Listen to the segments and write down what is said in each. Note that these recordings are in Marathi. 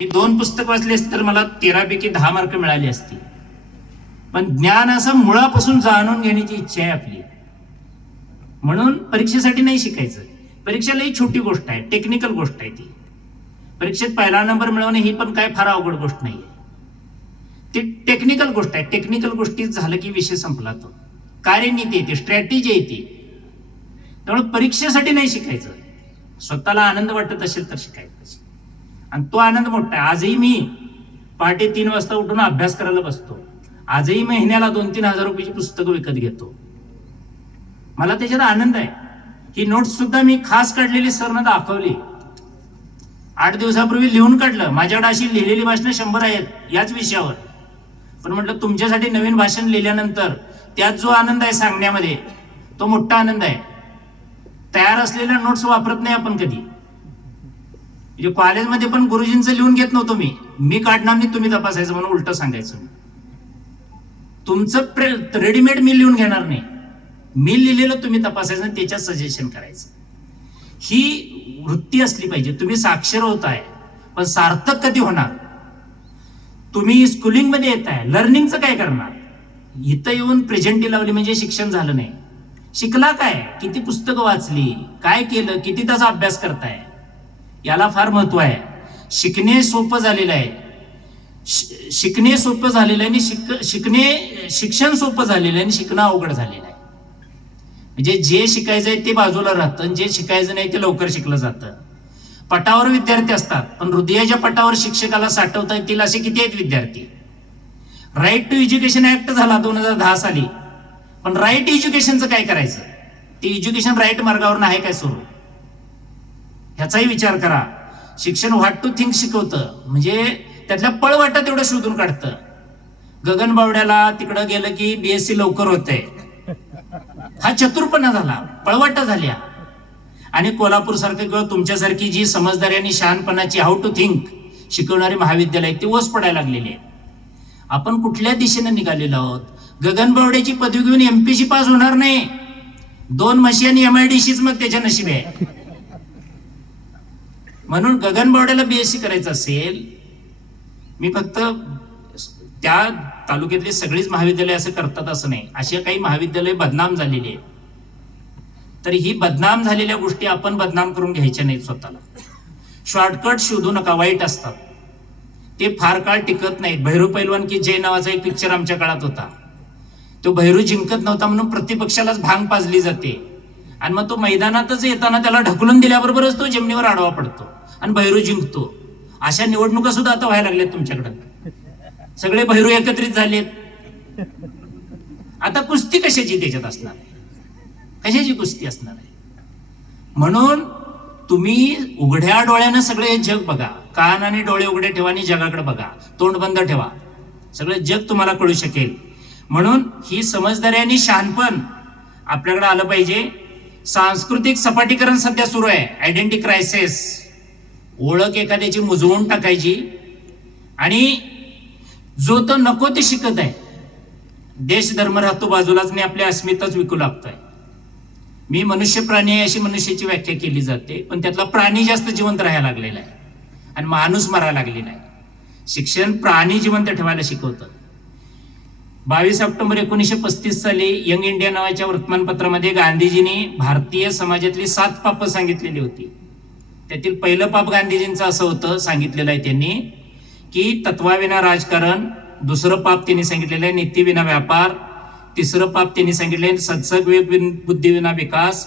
मी 2 पुस्तक वाचली असती तर मला 13 पैकी 10 मार्क मिळाली असती. पण ज्ञान असं मुळापासून जाणून घेण्याची इच्छा आहे आपली. म्हणून परीक्षेसाठी नाही शिकायचं. परीक्षेला ही छोटी गोष्ट आहे, टेक्निकल गोष्ट आहे ती. परीक्षेत पहिला नंबर मिळवणे ही पण काय फार अवघड गोष्ट नाहीये. ती टेक्निकल गोष्ट आहे. टेक्निकल गोष्टीत झालं की विषय संपला. तो कार्यनीती येते, स्ट्रॅटेजी येते. त्यामुळे परीक्षेसाठी नाही शिकायचं. स्वतःला आनंद वाटत असेल तर शिकायचं. आणि तो आनंद मोठा आहे. आजही मी पहाटे 3 वाजता उठून अभ्यास करायला बसतो. आजही महिन्याला 2-3 हजार रुपयाची पुस्तकं विकत घेतो. मला त्याच्यात आनंद आहे. ही नोट्स सुद्धा मी खास काढलेली सरनं दाखवली. 8 दिवसापूर्वी लिहून काढलं. माझ्याकडे अशी लिहिलेली भाषणं 100 आहेत याच विषयावर. पण म्हटलं तुमच्यासाठी नवीन भाषण लिहिल्यानंतर त्यात जो आनंद आहे सांगण्यामध्ये, तो मोठा आनंद आहे. तयार असलेल्या नोट्स वापरत नाही आपण कधी. म्हणजे कॉलेजमध्ये पण गुरुजींचं लिहून घेत नव्हतो मी काढणार नाही, तुम्ही तपासायचं म्हणून उलट सांगायचं. तुमचं रेडीमेड मी लिहून घेणार नाही. मी लिहिलेलं तुम्ही तपासायचं आणि त्याच्यात सजेशन करायचं. ही वृत्ती असली पाहिजे. तुम्ही साक्षर होताय पण सार्थक कधी होणार? तुम्ही स्कूलिंग मध्ये येताय, लर्निंगचं काय करणार? इथं येऊन प्रेझेंटी लावली म्हणजे शिक्षण झालं नाही. शिकला काय? किती पुस्तकं वाचली, काय केलं, किती तास अभ्यास करताय, याला फार महत्व आहे. शिकणे सोपं झालेलं आहे. शिकणे सोपं झालेलं आहे आणि शिक्षण सोपं झालेलं आहे आणि शिकणं अवघड झालेलं आहे. म्हणजे जे शिकायचंय ते बाजूला राहतं, जे शिकायचं नाही ते लवकर शिकलं जातं. पटावर विद्यार्थी असतात पण हृदयाच्या पटावर शिक्षकाला साठवता येतील असे किती आहेत विद्यार्थी? राईट टू एज्युकेशन ऍक्ट झाला 2010 साली. पण राईट एज्युकेशनचं काय करायचं? ते एज्युकेशन राईट मार्गावर नाही काय सुरू? ह्याचाही विचार करा. शिक्षण व्हॉट टू थिंक शिकवतं, म्हणजे त्यातल्या पळवाटा तेवढं शोधून काढतं. गगनबावड्याला तिकडं गेलं की BSc लवकर होतंय, हा चतुरपणा झाला, पळवाटा झाल्या. आणि कोल्हापूर सारखं किंवा तुमच्यासारखी जी समजदारी आणि शहाणपणाची हाऊ टू थिंक शिकवणारी महाविद्यालय ती ओस पडायला लागलेली आहे. आपण कुठल्या दिशेने निघालेलो आहोत? गगनबावड्याची पदवी घेऊन MPSC पास होणार नाही. 2 म्हशी आणि MIDCच मग त्याच्या नशिबी आहे. म्हणून गगनबावड्याला BSc करायचं असेल, मी फक्त त्या तालुक्यातली सगळीच महाविद्यालय असं करतात असं नाही. अशी काही महाविद्यालय बदनाम झालेली आहेत. तर ही बदनाम झालेल्या गोष्टी आपण बदनाम करून घ्यायच्या नाहीत स्वतःला. शॉर्टकट शोधू नका, वाईट असतात ते, फार काळ टिकत नाहीत. भैरू पैलवान की जय नावाचा एक पिक्चर आमच्या काळात होता. तो भैरू जिंकत नव्हता म्हणून प्रतिपक्षालाच भांग पाजली जाते आणि मग तो मैदानातच येताना त्याला ढकलून दिल्याबरोबरच तो जमिनीवर आडवा पडतो आणि भैरू जिंकतो. अशा निवडणुका सुद्धा आता व्हायला लागल्यात तुमच्याकडे. सगळे भैरू एकत्रित झालेत. आता कुस्ती कशाची त्याच्यात असणार आहे? कशाची कुस्ती असणार आहे? म्हणून तुम्ही उघड्या डोळ्यानं सगळे जग बघा. कान आणि डोळे उघडे ठेवा आणि जगाकडे बघा. तोंड बंद ठेवा, सगळं जग तुम्हाला कळू शकेल. म्हणून ही समजदारी आणि शहाणपण आपल्याकडे आलं पाहिजे. सांस्कृतिक सपाटीकरण सध्या सुरू आहे, आयडेंटिटी क्रायसिस. ओळख एखाद्याची मुजवून टाकायची आणि जो तो नको ते शिकत आहे. देश धर्म राहतो बाजूलाच आणि आपली अस्मिताच विकू लागतोय. मी मनुष्य प्राणी आहे अशी मनुष्याची व्याख्या केली जाते, पण त्यातला प्राणी जास्त जिवंत राहायला लागलेला आहे आणि माणूस मरायला लागलेला आहे. शिक्षण प्राणी जिवंत ठेवायला शिकवतं. 22 ऑक्टोबर 1935 साली यंग इंडिया नावाच्या वर्तमानपत्रामध्ये गांधीजींनी भारतीय समाजातली 7 पाप सांगितलेली होती. त्यातील पहिलं पाप गांधीजींचं असं होतं, सांगितलेलं आहे त्यांनी, की तत्वाविना राजकारण. दुसरं पाप त्यांनी सांगितलेलं आहे नीतीविना व्यापार. तिसरं पाप त्यांनी सांगितलंय सत्सग बुद्धीविना विकास.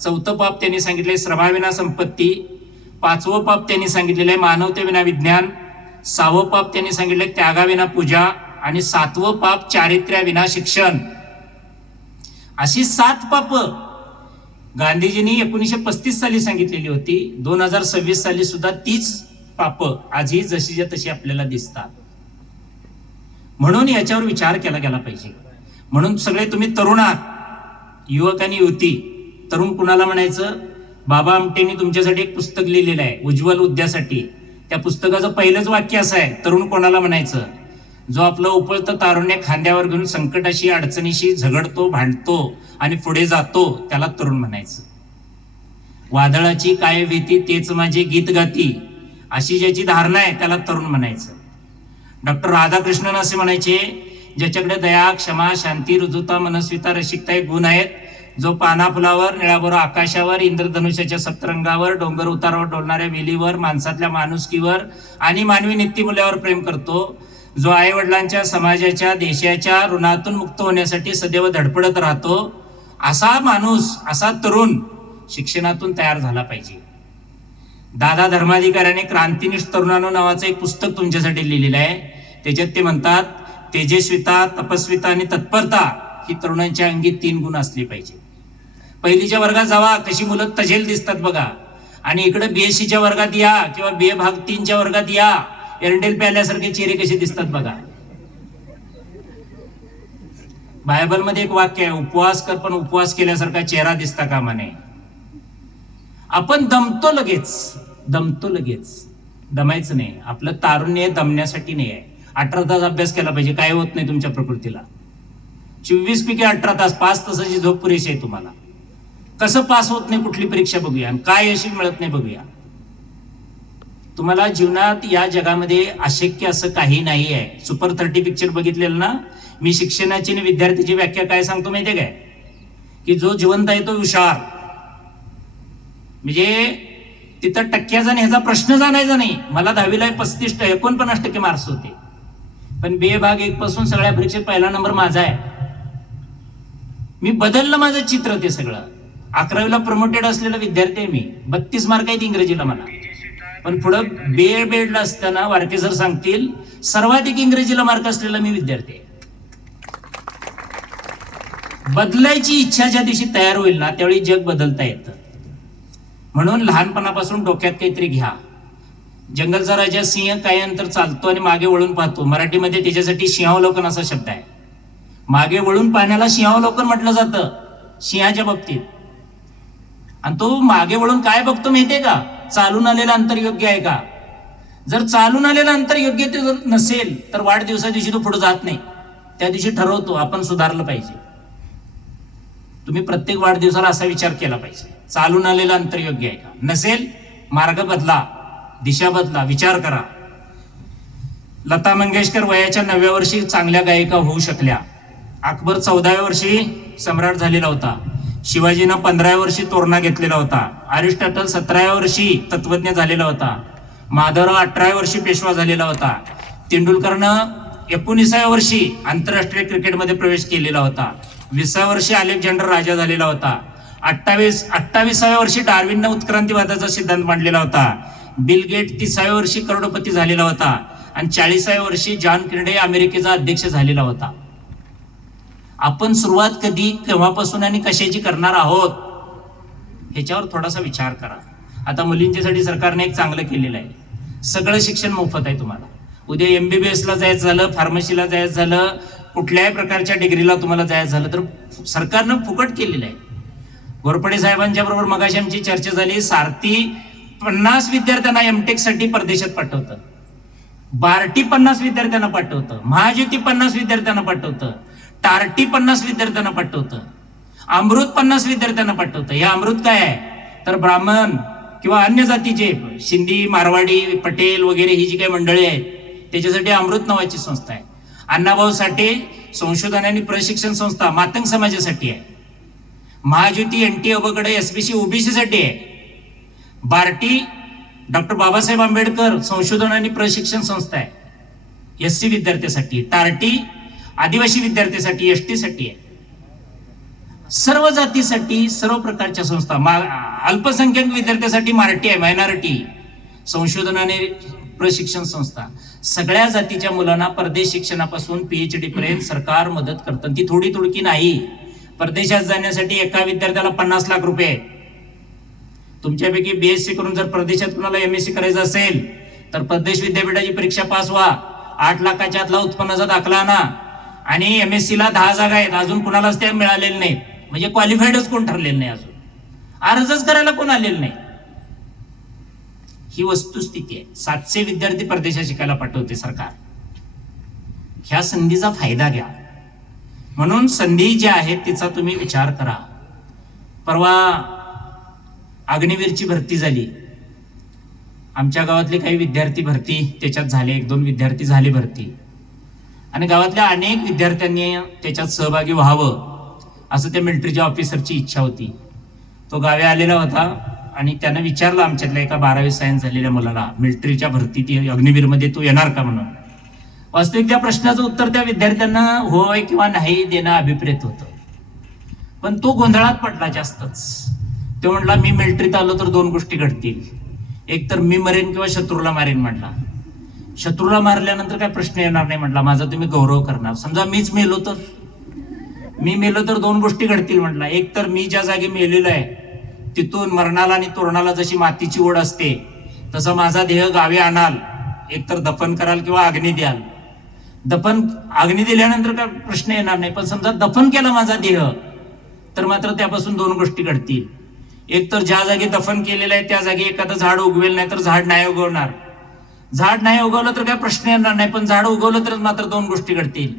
चौथं पाप त्यांनी सांगितलंय श्रमाविना संपत्ती. 5वं पाप त्यांनी सांगितलेलं आहे मानवतेविना विज्ञान. 6वं पाप त्यांनी सांगितलंय त्यागाविना पूजा. आणि 7वं पाप चारित्र्याविना शिक्षण. अशी 7 पाप गांधीजींनी 1935 साली सांगितलेली होती. 2026 साली सुद्धा तीच पाप आजही जशीच्या तशी आपल्याला दिसतात. म्हणून याच्यावर विचार केला गेला पाहिजे. म्हणून सगळे तुम्ही तरुण आहात, युवक आणि युवती. तरुण कुणाला म्हणायचं? बाबा आमटेंनी तुमच्यासाठी एक पुस्तक लिहिलेलं आहे उज्ज्वल उद्यासाठी. त्या पुस्तकाचं पहिलंच वाक्य असं आहे, तरुण कोणाला म्हणायचं? जो आपलं उपळतं तारुण्य खांद्यावर घेऊन संकटाशी अडचणीशी झगडतो, भांडतो आणि पुढे जातो, त्याला तरुण म्हणायचं. वादळाची काय भीती तेच माझे गीत गाती, अशी ज्याची धारणा आहे त्याला तरुण म्हणायचं. डॉक्टर राधाकृष्णन असे म्हणायचे, ज्याच्याकडे दया, क्षमा, शांती, रुजुता, मनस्विता, रसिकता हे गुण आहेत, जो पाना फुलावर, निळाभोर आकाशावर, इंद्रधनुष्याच्या सप्तरंगावर, डोंगर उतारावर डोलणाऱ्या वेलीवर, माणसातल्या माणुसकीवर आणि मानवी नित्यमूल्यावर प्रेम करतो, जो आई वडिलांच्या, समाजाच्या, देशाच्या ऋणातून मुक्त होण्यासाठी सदैव धडपडत राहतो, असा माणूस, असा तरुण शिक्षणातून तयार झाला पाहिजे. दादा धर्माधिकाऱ्याने क्रांतिनिष्ठ तरुणानो नावाचं एक पुस्तक तुमच्यासाठी लिहिलेलं आहे. त्याच्यात ते म्हणतात, तेजस्विता, तपस्विता आणि तत्परता ही तरुणांच्या अंगी 3 गुण असली पाहिजे. पहिलीच्या वर्गात जावा, कशी मुलं तजेल दिसतात बघा, आणि इकडे BSc च्या वर्गात या किंवा BA भाग 3च्या वर्गात या, एरंडेल प्याल्यासारखे चेहरे कसे दिसतात बघा. बायबलमध्ये एक वाक्य आहे, उपवास कर पण उपवास केल्यासारखा चेहरा दिसता कामा नये. आपण दमतो लगेच, दमायचं नाही. आपलं तारुण्य दमण्यासाठी नाही आहे. 18 तास अभ्यास केला पाहिजे, काय होत नाही तुमच्या प्रकृतीला. 24 पैकी 18 तास, 5 तासाची झोप पुरेशी आहे तुम्हाला. कसं पास होत नाही कुठली परीक्षा बघूया, आणि काय यश मिळत नाही बघूया. तुम्हाला जीवनात या जगामध्ये अशक्य असं काही नाही आहे. सुपर 30 पिक्चर बघितलेलं ना. मी शिक्षणाची आणि विद्यार्थीची व्याख्या काय सांगतो माहितीये काय, की जो जिवंत आहे तो हुशार. म्हणजे तिथं टक्क्याचा ह्याचा प्रश्न जाणायचा नाही. मला 10वीला 49% मार्क्स होते, पण BA भाग 1 पासून सगळ्या परीक्षेत पहिला नंबर माझा आहे. मी बदललं माझं चित्र ते सगळं. 11वीला प्रमोटेड असलेला विद्यार्थी आहे मी. 32 मार्क आहेत इंग्रजीला मला. पण पुढं बेडला असताना वारके सर सांगतील, सर्वाधिक इंग्रजीला मार्क असलेला मी विद्यार्थी आहे. बदलायची इच्छा ज्या दिवशी तयार होईल ना, त्यावेळी जग बदलता येतं. म्हणून लहानपणापासून डोक्यात काहीतरी घ्या. जंगलचा राजा सिंह काही अंतर चालतो आणि मागे वळून पाहतो. मराठीमध्ये त्याच्यासाठी सिंहावलोकन असा शब्द आहे. मागे वळून पाहण्याला सिंहावलोकन म्हटलं जातं सिंहाच्या बाबतीत. आणि तो मागे वळून काय बघतो माहितीये का, चालून आलेलं अंतर योग्य आहे का. जर चालून आलेलं अंतर योग्य ते जर नसेल तर वाढदिवसा दिवशी तो पुढे जात नाही. त्या दिवशी ठरवतो आपण सुधारलं पाहिजे. तुम्ही प्रत्येक वाढदिवसाला असा विचार केला पाहिजे, चालून आलेलं अंतर योग्य आहे का. नसेल, मार्ग बदला, दिशा बदला, विचार करा. लता मंगेशकर वयाच्या 9व्या वर्षी चांगल्या गायिका होऊ शकल्या. अकबर 14व्या वर्षी सम्राट झालेला होता. शिवाजीनं 15व्या वर्षी तोरणा घेतलेला होता. अरिस्टॉटल 17व्या वर्षी तत्वज्ञ झालेला होता. माधवराव 18व्या वर्षी पेशवा झालेला होता. तेंडुलकरनं 19व्या वर्षी आंतरराष्ट्रीय क्रिकेटमध्ये प्रवेश केलेला होता. 20व्या वर्षी अलेक्झांडर राजा झालेला होता. 28व्या वर्षी डार्विननं उत्क्रांतीवादाचा सिद्धांत मांडलेला होता. बिल गेट 30व्या वर्षी करोडपती झालेला होता. आणि 40व्या वर्षी जॉन केनेडी अमेरिकेचा अध्यक्ष झालेला होता. आपण सुरुवात कधी, केव्हापासून आणि कशाची करणार आहोत ह्याच्यावर थोडासा विचार करा. आता मुलींच्यासाठी सरकारने एक चांगलं केलेलं आहे, सगळं शिक्षण मोफत आहे तुम्हाला. उद्या MBBS ला जायचं झालं, फार्मसीला जायचं झालं, कुठल्याही प्रकारच्या डिग्रीला तुम्हाला जायचं झालं तर सरकारनं फुकट केलेलं आहे. घोरपडे साहेबांच्या बरोबर मगाशी आमची चर्चा झाली. सारथी 50 विद्यार्थ्यांना MTech साठी परदेशात पाठवतं. बार्टी 50 विद्यार्थ्यांना पाठवतं. महाज्योती 50 विद्यार्थ्यांना पाठवतं. टार्टी 50 विद्यार्थ्यांना पाठवतं. अमृत 50 विद्यार्थ्यांना पाठवतं. हे अमृत काय आहे तर ब्राह्मण किंवा अन्य जातीचे सिंधी, मारवाडी, पटेल वगैरे ही जी काही मंडळी आहेत त्याच्यासाठी अमृत नावाची संस्था आहे. अण्णाभाऊ साठे संशोधन आणि प्रशिक्षण संस्था मातंग समाजासाठी आहे. महाज्योती NT अबकडे SBC OBC साठी आहे. बार्टी डॉक्टर बाबासाहेब आंबेडकर संशोधन आणि प्रशिक्षण संस्था आहे SC विद्यार्थ्यांसाठी. टार्टी आदिवासी विद्यार्थ्यांसाठी, ST साठी आहे. सर्व जातीसाठी सर्व प्रकारच्या संस्था. अल्पसंख्याक विद्यार्थ्यांसाठी मार्टी आहे, मायनॉरिटी संशोधन आणि प्रशिक्षण संस्था. सगळ्या जातीच्या मुलांना परदेश शिक्षणापासून PhD पर्यंत सरकार मदत करतं. ती थोडी थोडकी नाही. परदेशात जाण्यासाठी एका विद्यार्थ्याला 50 लाख रुपये आहेत. तुमच्यापैकी BSc करून जर परदेशात कुणाला MSc करायचं असेल तर परदेश विद्यापीठाची परीक्षा पास व्हा, 8 लाखाच्या आतला उत्पन्नाचा दाखला आणा, आणि MSc ला 10 जागा आहेत. अजून कुणालाच त्या मिळालेल्या नाहीत. म्हणजे क्वालिफाईडच कोण ठरलेलं नाही. अजून अर्जच करायला कोण आलेलं नाही. ही वस्तुस्थिती आहे. 700 विद्यार्थी परदेशात शिकायला पाठवते सरकार. ह्या संधीचा फायदा घ्या. म्हणून संधी ज्या आहेत तिचा तुम्ही विचार करा. परवा अग्निवीरची भरती झाली. आमच्या गावातले काही विद्यार्थी भरती त्याच्यात झाले, 1-2 विद्यार्थी झाले भरती, आणि गावातल्या अनेक विद्यार्थ्यांनी त्याच्यात सहभागी व्हावं असं त्या मिलिटरीच्या ऑफिसरची इच्छा होती. तो गावी आलेला होता आणि त्यानं विचारलं आमच्यातल्या एका 12वी सायन्स झालेल्या मुलाला, मिलिटरीच्या भरतीत अग्निवीरमध्ये तू येणार का म्हणून. वास्तविक त्या प्रश्नाचं उत्तर त्या विद्यार्थ्यांना होय किंवा नाही देणं अभिप्रेत होतं, पण तो गोंधळात पडला जास्तच. तो म्हणला मी मिलिटरीत आलो तर 2 गोष्टी घडतील, एक तर मी मरेन किंवा शत्रूला मारेन म्हटला. शत्रूला मारल्यानंतर काय प्रश्न येणार नाही म्हटला, माझा तुम्ही गौरव करणार. समजा मीच मेलो तर, मी मेलो तर 2 गोष्टी घडतील म्हटला. एक तर मी ज्या जागी मेलेलो आहे तिथून मरणाला आणि तोरणाला जशी मातीची ओढ असते तसं माझा देह गावी आणाल, एकतर दफन कराल किंवा अग्नी द्याल. अग्नी दिल्यानंतर काय प्रश्न येणार नाही, पण समजा दफन केला माझा देह तर मात्र त्यापासून 2 गोष्टी घडतील. एक तर ज्या जागी दफन केलेलं आहे त्या जागी एखादं झाड उगवेल, नाही तर झाड नाही उगवणार. झाड नाही उगवलं तर काय प्रश्न येणार नाही, पण झाड उगवलं तर मात्र 2 गोष्टी घडतील.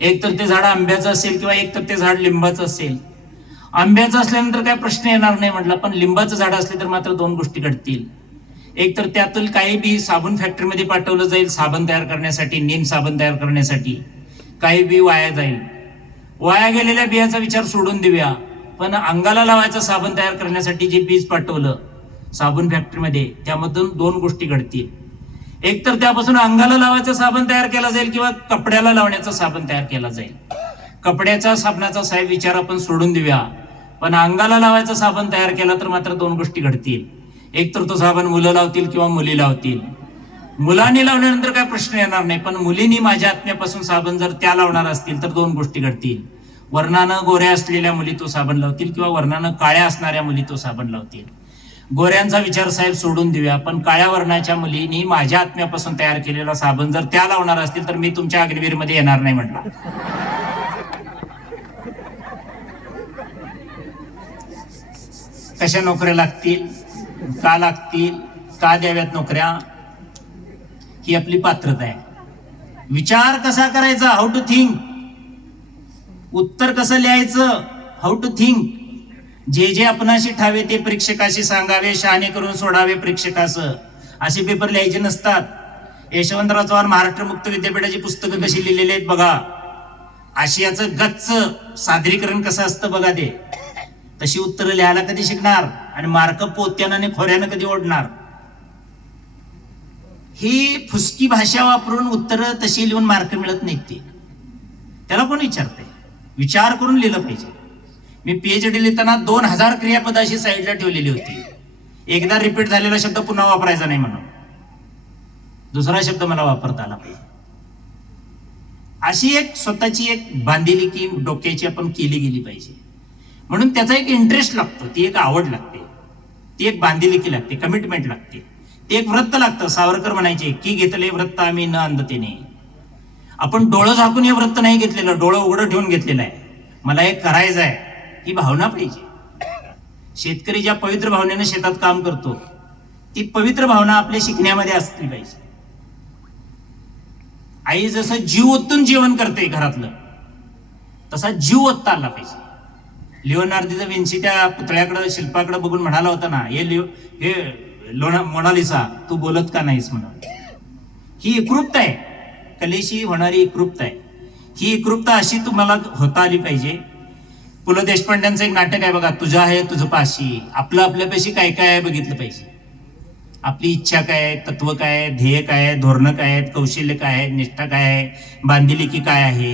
एक तर ते झाड आंब्याचं असेल किंवा एक तर ते झाड लिंबाचं असेल. आंब्याचं असल्यानंतर काय प्रश्न येणार नाही म्हटलं, पण लिंबाचं झाड असले तर मात्र 2 गोष्टी घडतील. एक तर त्यातील काही बी साबण फॅक्टरीमध्ये पाठवलं जाईल साबण तयार करण्यासाठी, नीम साबण तयार करण्यासाठी, काही बी वाया जाईल. वाया गेलेल्या बियाचा विचार सोडून देऊया, पण अंगाला लावायचं साबण तयार करण्यासाठी जे बीज पाठवलं साबण फॅक्टरीमध्ये त्यामधून 2 गोष्टी घडतील. एक तर त्यापासून अंगाला लावायचं साबण तयार केला जाईल किंवा कपड्याला लावण्याचा साबण तयार केला जाईल. कपड्याचा साबणाचा साहेब विचार आपण सोडून देऊया, पण अंगाला लावायचा साबण तयार केला तर मात्र 2 गोष्टी घडतील. एक तर तो साबण मुलं लावतील किंवा मुली लावतील. मुलांनी लावल्यानंतर काय प्रश्न येणार नाही, पण मुलींनी माझ्या आत्म्यापासून साबण जर त्या लावणार असतील तर 2 गोष्टी घडतील. वर्णानं गोऱ्या असलेल्या मुली तो साबण लावतील किंवा वर्णानं काळ्या असणाऱ्या मुली तो साबण लावतील. गोऱ्यांचा विचार साहेब सोडून देऊया, पण काळ्या वर्णाच्या मुलींनी माझ्या आत्म्यापासून तयार केलेला साबण जर त्या लावणार असतील तर मी तुमच्या अग्निवीरमध्ये येणार नाही म्हटला. कशा नोकऱ्या लागतील, का लागतील, का द्याव्यात नोकऱ्या, ही आपली पात्रता आहे. विचार कसा करायचा, हाऊ टू थिंक. उत्तर कसं लिहायचं, हाऊ टू थिंक. जे जे आपणाशी ठावे ते परीक्षकाशी सांगावे, शहाणे करून सोडावे परीक्षकास. असे पेपर लिहायचे नसतात. यशवंतराव चव्हाण महाराष्ट्र मुक्त विद्यापीठाची पुस्तकं कशी लिहिलेली आहेत बघा. आशियाचं गच्च सादरीकरण कसं असतं बघा. ते तशी उत्तरं लिहायला कधी शिकणार आणि मार्क पोत्यानं आणि खोऱ्यानं कधी ओढणार. ही फुसकी भाषा वापरून उत्तरं तशी लिहून मार्क मिळत नाहीत. ते त्याला कोण विचारतंय. विचार करून लिहिलं पाहिजे. मी पीएचडी लिहिताना 2000 क्रियापद अशी साईडला ठेवलेली होती. एकदा रिपीट झालेला शब्द पुन्हा वापरायचा नाही म्हणून दुसरा शब्द मला वापरता आला पाहिजे. अशी एक स्वतःची एक बांधिली की डोक्याची आपण केली गेली पाहिजे. म्हणून त्याचा एक इंटरेस्ट लागतो, ती एक आवड लागते, ती एक बांधिलिकी लागते, कमिटमेंट लागते, ते एक व्रत लागतं. सावरकर म्हणायचे की घेतले व्रत आम्ही न अंधतेने. आपण डोळं झाकून हे व्रत नाही घेतलेलं, डोळं उघडं ठेवून घेतलेलं आहे. मला हे करायचं आहे ही भावना पाहिजे. शेतकरी ज्या पवित्र भावनेने शेतात काम करतो ती पवित्र भावना आपल्या शिकण्यामध्ये असली पाहिजे. आई जसं जीव ओतून जेवण करते घरातलं तसा जीव ओतता आला पाहिजे. लिओनार्दो दा विन्सी त्या पुतळ्याकडे शिल्पाकडे बघून म्हणाला होता ना, हे मोनालिसा तू बोलत का नाहीस म्हणून. ही एकरूपता आहे, कलेशी होणारी एकरूपता आहे. ही एकरूपता अशी तुम्हाला होता आली पाहिजे. पु ल देशपांड्यांचं एक नाटक आहे बघा, तुझा आहे तुझं पाशी. आपलं आपल्यापाशी काय काय आहे बघितलं पाहिजे. आपली इच्छा काय आहे, तत्व काय आहे, ध्येय काय आहे, धोरणं काय आहेत, कौशल्य काय आहे, निष्ठा काय आहे, बांधिलिकी काय आहे,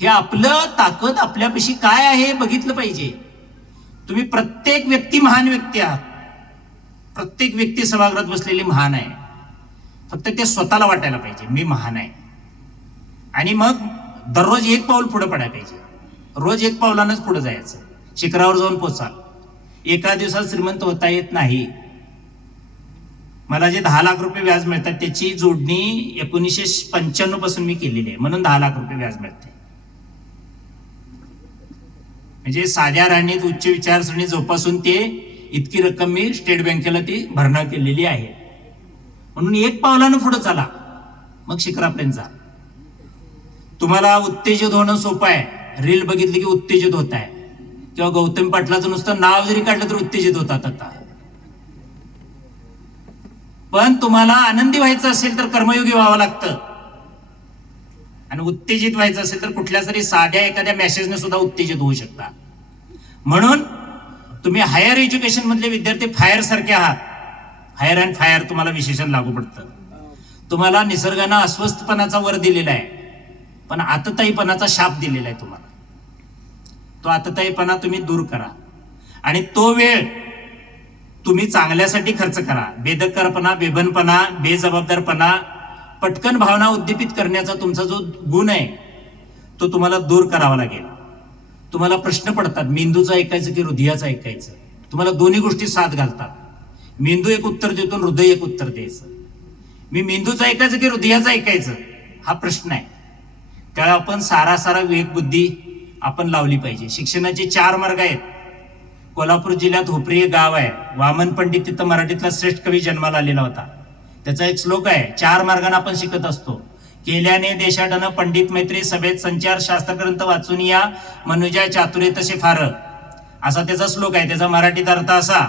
हे आपलं ताकद आपल्यापाशी काय आहे हे बघितलं पाहिजे. तुम्ही प्रत्येक व्यक्ती महान व्यक्ती आहात. प्रत्येक व्यक्ती सभागृहात बसलेली महान आहे. फक्त ते स्वतःला वाटायला पाहिजे मी महान आहे. आणि मग दररोज 1 पाऊल पुढे पडायला पाहिजे. रोज 1 पावलानंच पुढे जायचं, शिखरावर जाऊन पोचाल. एका दिवसात श्रीमंत होता येत नाही. मला जे 10 लाख रुपये व्याज मिळतात त्याची जोडणी 1995 पासून मी केलेली आहे, म्हणून 10 लाख रुपये व्याज मिळते. म्हणजे साध्या राहणीत उच्च विचारसरणी जोपासून ते इतकी रक्कम मी स्टेट बँकेला ती भरणा केलेली आहे. म्हणून 1 पावलानं पुढे चाला, मग शिखरापर्यंत जा. तुम्हाला उत्तेजित होणं सोपं आहे. रील बघितली की उत्तेजित होत आहे, किंवा गौतम पाटलाचं नुसतं नाव जरी काढलं तर उत्तेजित होतात. आता पण तुम्हाला आनंदी व्हायचं असेल तर कर्मयोगी व्हावं लागतं, आणि उत्तेजित व्हायचं असेल तर कुठल्या तरी साध्या एखाद्या मेसेजने सुद्धा उत्तेजित होऊ शकता. म्हणून तुम्ही हायर एज्युकेशन मधले विद्यार्थी फायर सारखे आहात. हायर अँड फायर तुम्हाला विशेषण लागू पडतं. तुम्हाला निसर्गानं अस्वस्थपणाचा वर दिलेला आहे, पण आतताईपणाचा शाप दिलेला आहे तुम्हाला. तो आतताईपणा तुम्ही दूर करा आणि तो वेळ तुम्ही चांगल्यासाठी खर्च करा. बेदरकारपणा, बेभनपणा, बेजबाबदारपणा, पटकन भावना उद्दीपित करण्याचा तुमचा जो गुण आहे तो तुम्हाला दूर करावा लागेल. तुम्हाला प्रश्न पडतात, मेंदूचं ऐकायचं की हृदयाचं ऐकायचं. तुम्हाला दोन्ही गोष्टी साथ घालतात. मेंदू एक उत्तर देतो, हृदय एक उत्तर द्यायचं. मी मेंदूचं ऐकायचं की हृदयाचं ऐकायचं हा प्रश्न आहे. त्याला आपण सारा विवेक बुद्धी आपण लावली पाहिजे. शिक्षणाचे 4 मार्ग आहेत. कोल्हापूर जिल्ह्यात हुपरी हे गाव आहे. वामन पंडित तिथं मराठीतला श्रेष्ठ कवी जन्माला आलेला होता. त्याचा एक श्लोक आहे, 4 मार्गाने आपण शिकत असतो. केल्याने देशाटन पंडित मैत्री सभेत संचार शास्त्रग्रंथ वाचून या मनुजा चातुर्य तसे फार, असा त्याचा श्लोक आहे. त्याचा मराठीत अर्थ असा,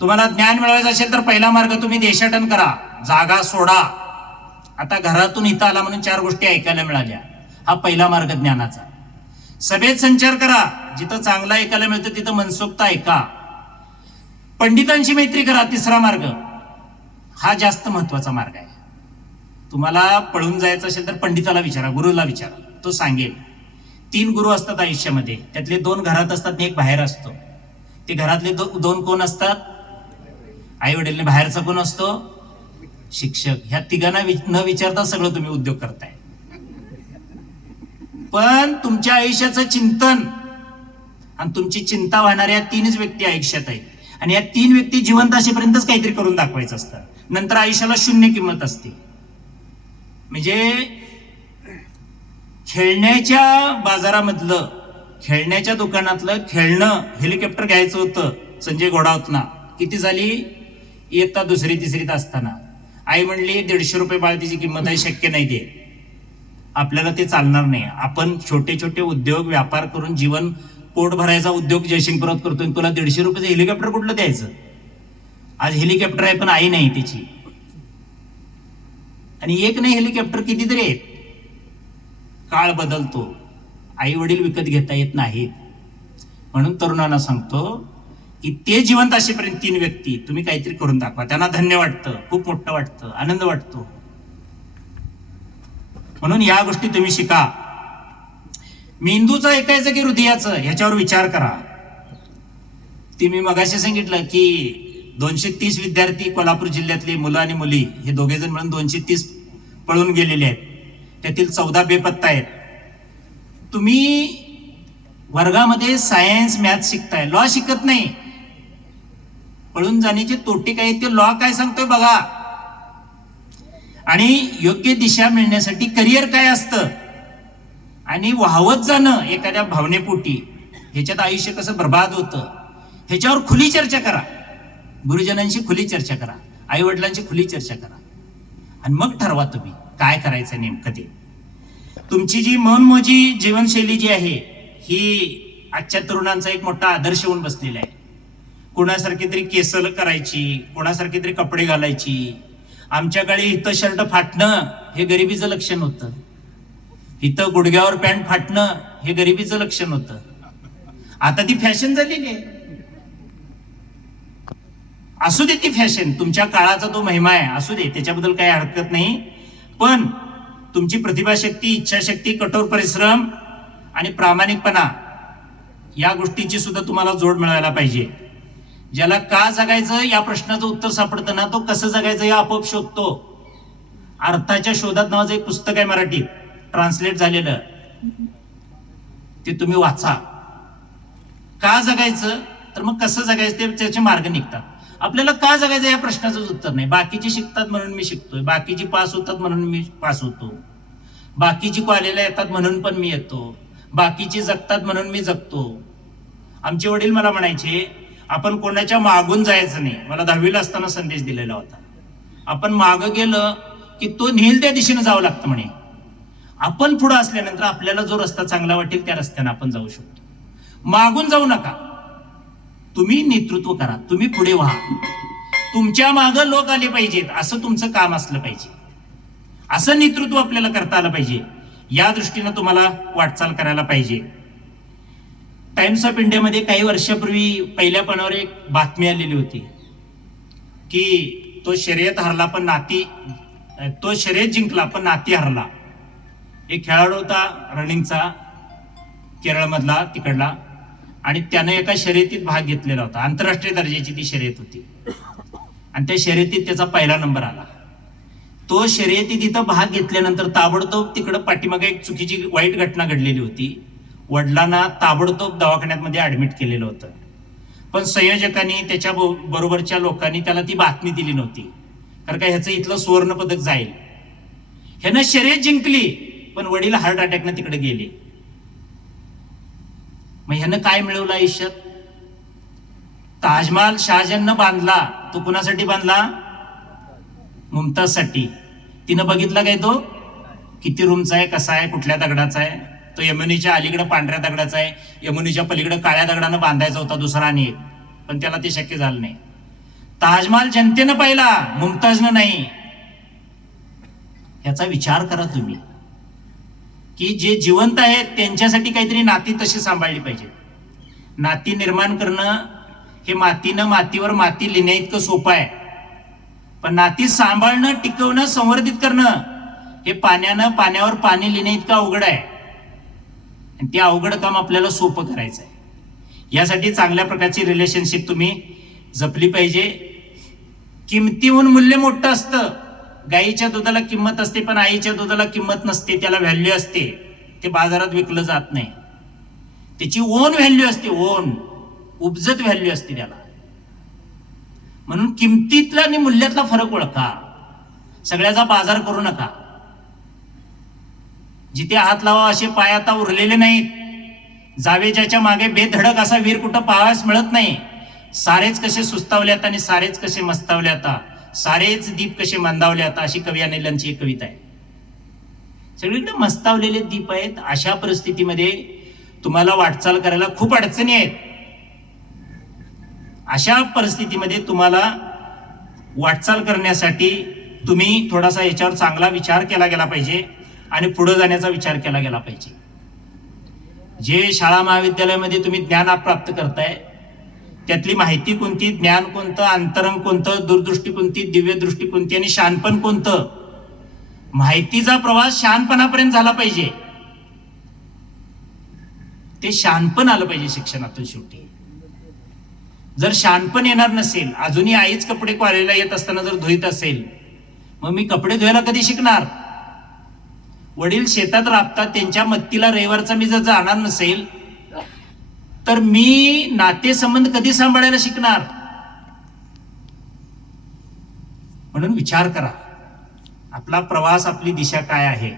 तुम्हाला ज्ञान मिळवायचं असेल तर पहिला मार्ग तुम्ही देशाटन करा, जागा सोडा. आता घरातून इथं आला म्हणून 4 गोष्टी ऐकायला मिळाल्या, हा पहिला मार्ग ज्ञानाचा. सभेत संचार करा, जिथं चांगलं ऐकायला मिळतं तिथं मनसोक्त ऐका. पंडितांची मैत्री करा, तिसरा मार्ग. हा जास्त महत्वाचा मार्ग आहे. तुम्हाला पळून जायचं असेल तर पंडिताला विचारा, गुरुला विचारा, तो सांगेल. 3 गुरु असतात आयुष्यामध्ये, त्यातले 2 घरात असतात आणि 1 बाहेर असतो. ते घरातले 2 कोण असतात? आई वडील. बाहेरचा कोण असतो? शिक्षक. ह्या तिघांना न विचारता सगळं तुम्ही उद्योग करताय. पण तुमच्या आयुष्याचं चिंतन आणि तुमची चिंता वाहणाऱ्या 3च व्यक्ती आयुष्यात आहेत, आणि या 3 व्यक्ती जिवंत असेपर्यंतच काहीतरी करून दाखवायचं असतं. नंतर आयुष्याला 0 किंमत असते. म्हणजे खेळण्याच्या बाजारामधलं, खेळण्याच्या दुकानातलं खेळणं हेलिकॉप्टर घ्यायचं होतं संजय घोडावतना. किती झाली? इयत्ता 2री 3रीत असताना आई म्हणली 150 रुपये बाळतीची किंमत आहे, शक्य नाही ते, आपल्याला ते चालणार नाही. आपण छोटे छोटे उद्योग व्यापार करून जीवन पोट भरायचा उद्योग जयसिंगपुरात करतोय, तुला 150 रुपयाचं हेलिकॉप्टर कुठलं द्यायचं? आज हेलिकॉप्टर आहे पण आई नाही त्याची, आणि एक नाही हेलिकॉप्टर कितीतरी आहेत. काळ बदलतो, आई वडील विकत घेता येत नाहीत. म्हणून तरुणांना सांगतो की ते जिवंत असेपर्यंत 3 व्यक्ती तुम्ही काहीतरी करून दाखवा. त्यांना धन्य वाटतं, खूप मोठं वाटतं, आनंद वाटतो. म्हणून या गोष्टी तुम्ही शिका. मेंदूचं ऐकायचं की हृदयाचं ह्याच्यावर विचार करा. ती मी मगाशी सांगितलं की 230 विद्यार्थी कोल्हापूर जिल्ह्यातले मुलं आणि मुली हे दोघे जण मिळून 230 पळून गेलेले आहेत. त्यातील 14 बेपत्ता आहेत. तुम्ही वर्गामध्ये सायन्स मॅथ शिकताय, लॉ शिकत नाही. पळून जाण्याचे तोटे काय ते लॉ काय सांगतोय बघा. आणि योग्य दिशा मिळण्यासाठी करिअर काय असतं आणि वाहवत जाणं एखाद्या भावनेपोटी, ह्याच्यात आयुष्य कसं बर्बाद होतं ह्याच्यावर खुली चर्चा करा. गुरुजनांशी खुली चर्चा करा, आई वडिलांची खुली चर्चा करा, आणि मग ठरवा तुम्ही काय करायचं नेमकं ते. तुमची जी मनमोजी जीवनशैली जी आहे ही आजच्या तरुणांचा एक मोठा आदर्श होऊन बसलेला आहे. कोणासारखी तरी केसल करायची, कोणासारखी तरी कपडे घालायची. आमच्या काळी इथं शर्ट फाटणं हे गरिबीचं लक्षण होतं. इथं गुडघ्यावर पॅन्ट फाटणं हे गरिबीचं लक्षण होतं. आता ती फॅशन झालेली आहे. असू दे ती फॅशन, तुमच्या काळाचा तो महिमा आहे, असू दे, त्याच्याबद्दल काही हरकत नाही. पण तुमची प्रतिभाशक्ती, इच्छाशक्ती, कठोर परिश्रम आणि प्रामाणिकपणा या गोष्टीची सुद्धा तुम्हाला जोड मिळवायला पाहिजे. ज्याला का जगायचं या प्रश्नाचं उत्तर सापडतं ना, तो कसं जगायचं हे आपोआप शोधतो. अर्थाच्या शोधात नावाचं एक पुस्तक आहे मराठीत ट्रान्सलेट झालेलं, ते तुम्ही वाचा. का जगायचं तर मग कसं जगायचं ते त्याचे मार्ग निघतात. आपल्याला का जगायचं या प्रश्नाचंच उत्तर नाही. बाकीचे शिकतात म्हणून मी शिकतोय, बाकीची पास होतात म्हणून मी पास होतो, बाकीची कॉलेजला येतात म्हणून पण मी येतो, बाकीची जगतात म्हणून मी जगतो. आमचे वडील मला म्हणायचे, आपण कोणाच्या मागून जायचं नाही. मला 10वीला असताना संदेश दिलेला होता. आपण मागं गेलं की तो नेल त्या दिशेने जावं लागतं म्हणे. आपण पुढे असल्यानंतर आपल्याला जो रस्ता चांगला वाटेल त्या रस्त्याने आपण जाऊ शकतो. मागून जाऊ नका, तुम्ही नेतृत्व करा, तुम्ही पुढे व्हा. तुमच्या मागं लोक आले पाहिजेत, असं तुमचं काम असलं पाहिजे, असं नेतृत्व आपल्याला करता आलं पाहिजे. या दृष्टीनं तुम्हाला वाटचाल करायला पाहिजे. टाइम्स ऑफ इंडियामध्ये काही वर्षापूर्वी पहिल्या पानावर एक बातमी आलेली होती की तो शर्यत जिंकला पण नाती हरला. एक खेळाडू होता रनिंगचा, केरळमधला तिकडला, आणि त्याने एका शर्यतीत भाग घेतलेला होता. आंतरराष्ट्रीय दर्जाची ती शर्यत होती आणि त्या शर्यतीत त्याचा पहिला नंबर आला. तो शर्यतीत इथं भाग घेतल्यानंतर ताबडतोब तिकडं पाठीमागे एक चुकीची वाईट घटना घडलेली होती. वडिलांना ताबडतोब दवाखान्यामध्ये ऍडमिट केलेलं होतं, पण संयोजकांनी त्याच्या बरोबरच्या लोकांनी त्याला ती बातमी दिली नव्हती, कारण का ह्याचं इथलं सुवर्ण पदक जाईल. ह्यानं शर्यत जिंकली पण वडील हार्ट अटॅकनं तिकडे गेले. मग ह्यानं काय मिळवलं आयुष्यात? ताजमहाल शहाजहाननं बांधला, तो कुणासाठी बांधला? मुमताजसाठी. तिनं बघितला काय तो किती रूमचा आहे, कसा आहे, कुठल्या दगडाचा आहे? तो यमुनेच्या अलीकडे पांढऱ्या दगडाचा आहे, यमुनेच्या पलीकडे काळ्या दगडानं बांधायचा होता दुसरा आणि एक, पण त्याला ते शक्य झालं नाही. ताजमहाल जनतेनं पाहिला, मुमताजनं नाही. याचा विचार करा तुम्ही की जे जिवंत आहेत त्यांच्यासाठी काहीतरी नाती तशी सांभाळली पाहिजे. नाती निर्माण करणं हे मातीवर माती लिहिण्या इतकं सोपं आहे, पण नाती सांभाळणं, टिकवणं, संवर्धित करणं हे पाण्यावर पाणी लिहिण्या इतकं अवघड आहे. आणि ते अवघड काम आपल्याला सोपं करायचं आहे. यासाठी चांगल्या प्रकारची रिलेशनशिप तुम्ही जपली पाहिजे. किमतीहून मूल्य मोठं असतं. गाईच्या दुधाला किंमत असते पण आईच्या दुधाला किंमत नसते, त्याला व्हॅल्यू असते, ते बाजारात विकलं जात नाही. त्याची ओन व्हॅल्यू असते, ओन उपजत व्हॅल्यू असते त्याला. म्हणून किमतीतला आणि मूल्यातला फरक ओळखा. सगळ्याचा बाजार करू नका. जिथे हात लावा असे पाय आता उरलेले नाहीत. जावे ज्याच्या मागे बेधडक असा वीर कुठं पाहावयास मिळत नाही. सारेच कसे सुस्तावले आता आणि सारेच कसे मस्तावले आता, सारेच दीप कसे मंदावले आता, अशी कवी अनिलांची एक कविता आहे. सगळीकडे मस्तावलेले दीप आहेत. अशा परिस्थितीमध्ये तुम्हाला वाटचाल करायला खूप अडचणी आहेत. अशा परिस्थितीमध्ये तुम्हाला वाटचाल करण्यासाठी तुम्ही थोडासा याच्यावर चांगला विचार केला गेला पाहिजे आणि पुढे जाण्याचा विचार केला गेला पाहिजे. जे शाळा महाविद्यालयामध्ये तुम्ही ज्ञान प्राप्त करताय त्यातली माहिती कोणती, ज्ञान कोणतं, अंतरंग कोणतं, दूरदृष्टी कोणती, दिव्यदृष्टी कोणती आणि शहाणपण कोणतं? माहितीचा प्रवास शहाणपणापर्यंत झाला पाहिजे. ते शहाणपण आलं पाहिजे शिक्षणातून. शेवटी जर शहाणपण येणार नसेल, अजूनही आईच कपडे कॉलेजला येत असताना जर धुईत असेल, मग मी कपडे धुवायला कधी शिकणार? वडील शेतात राबतात, त्यांच्या मत्तीला रविवारचा मी जर जाणार नसेल तर मी नातेसंबंध कधी सांभाळायला शिकणार? म्हणून विचार करा, आपला प्रवास, आपली दिशा काय आहे.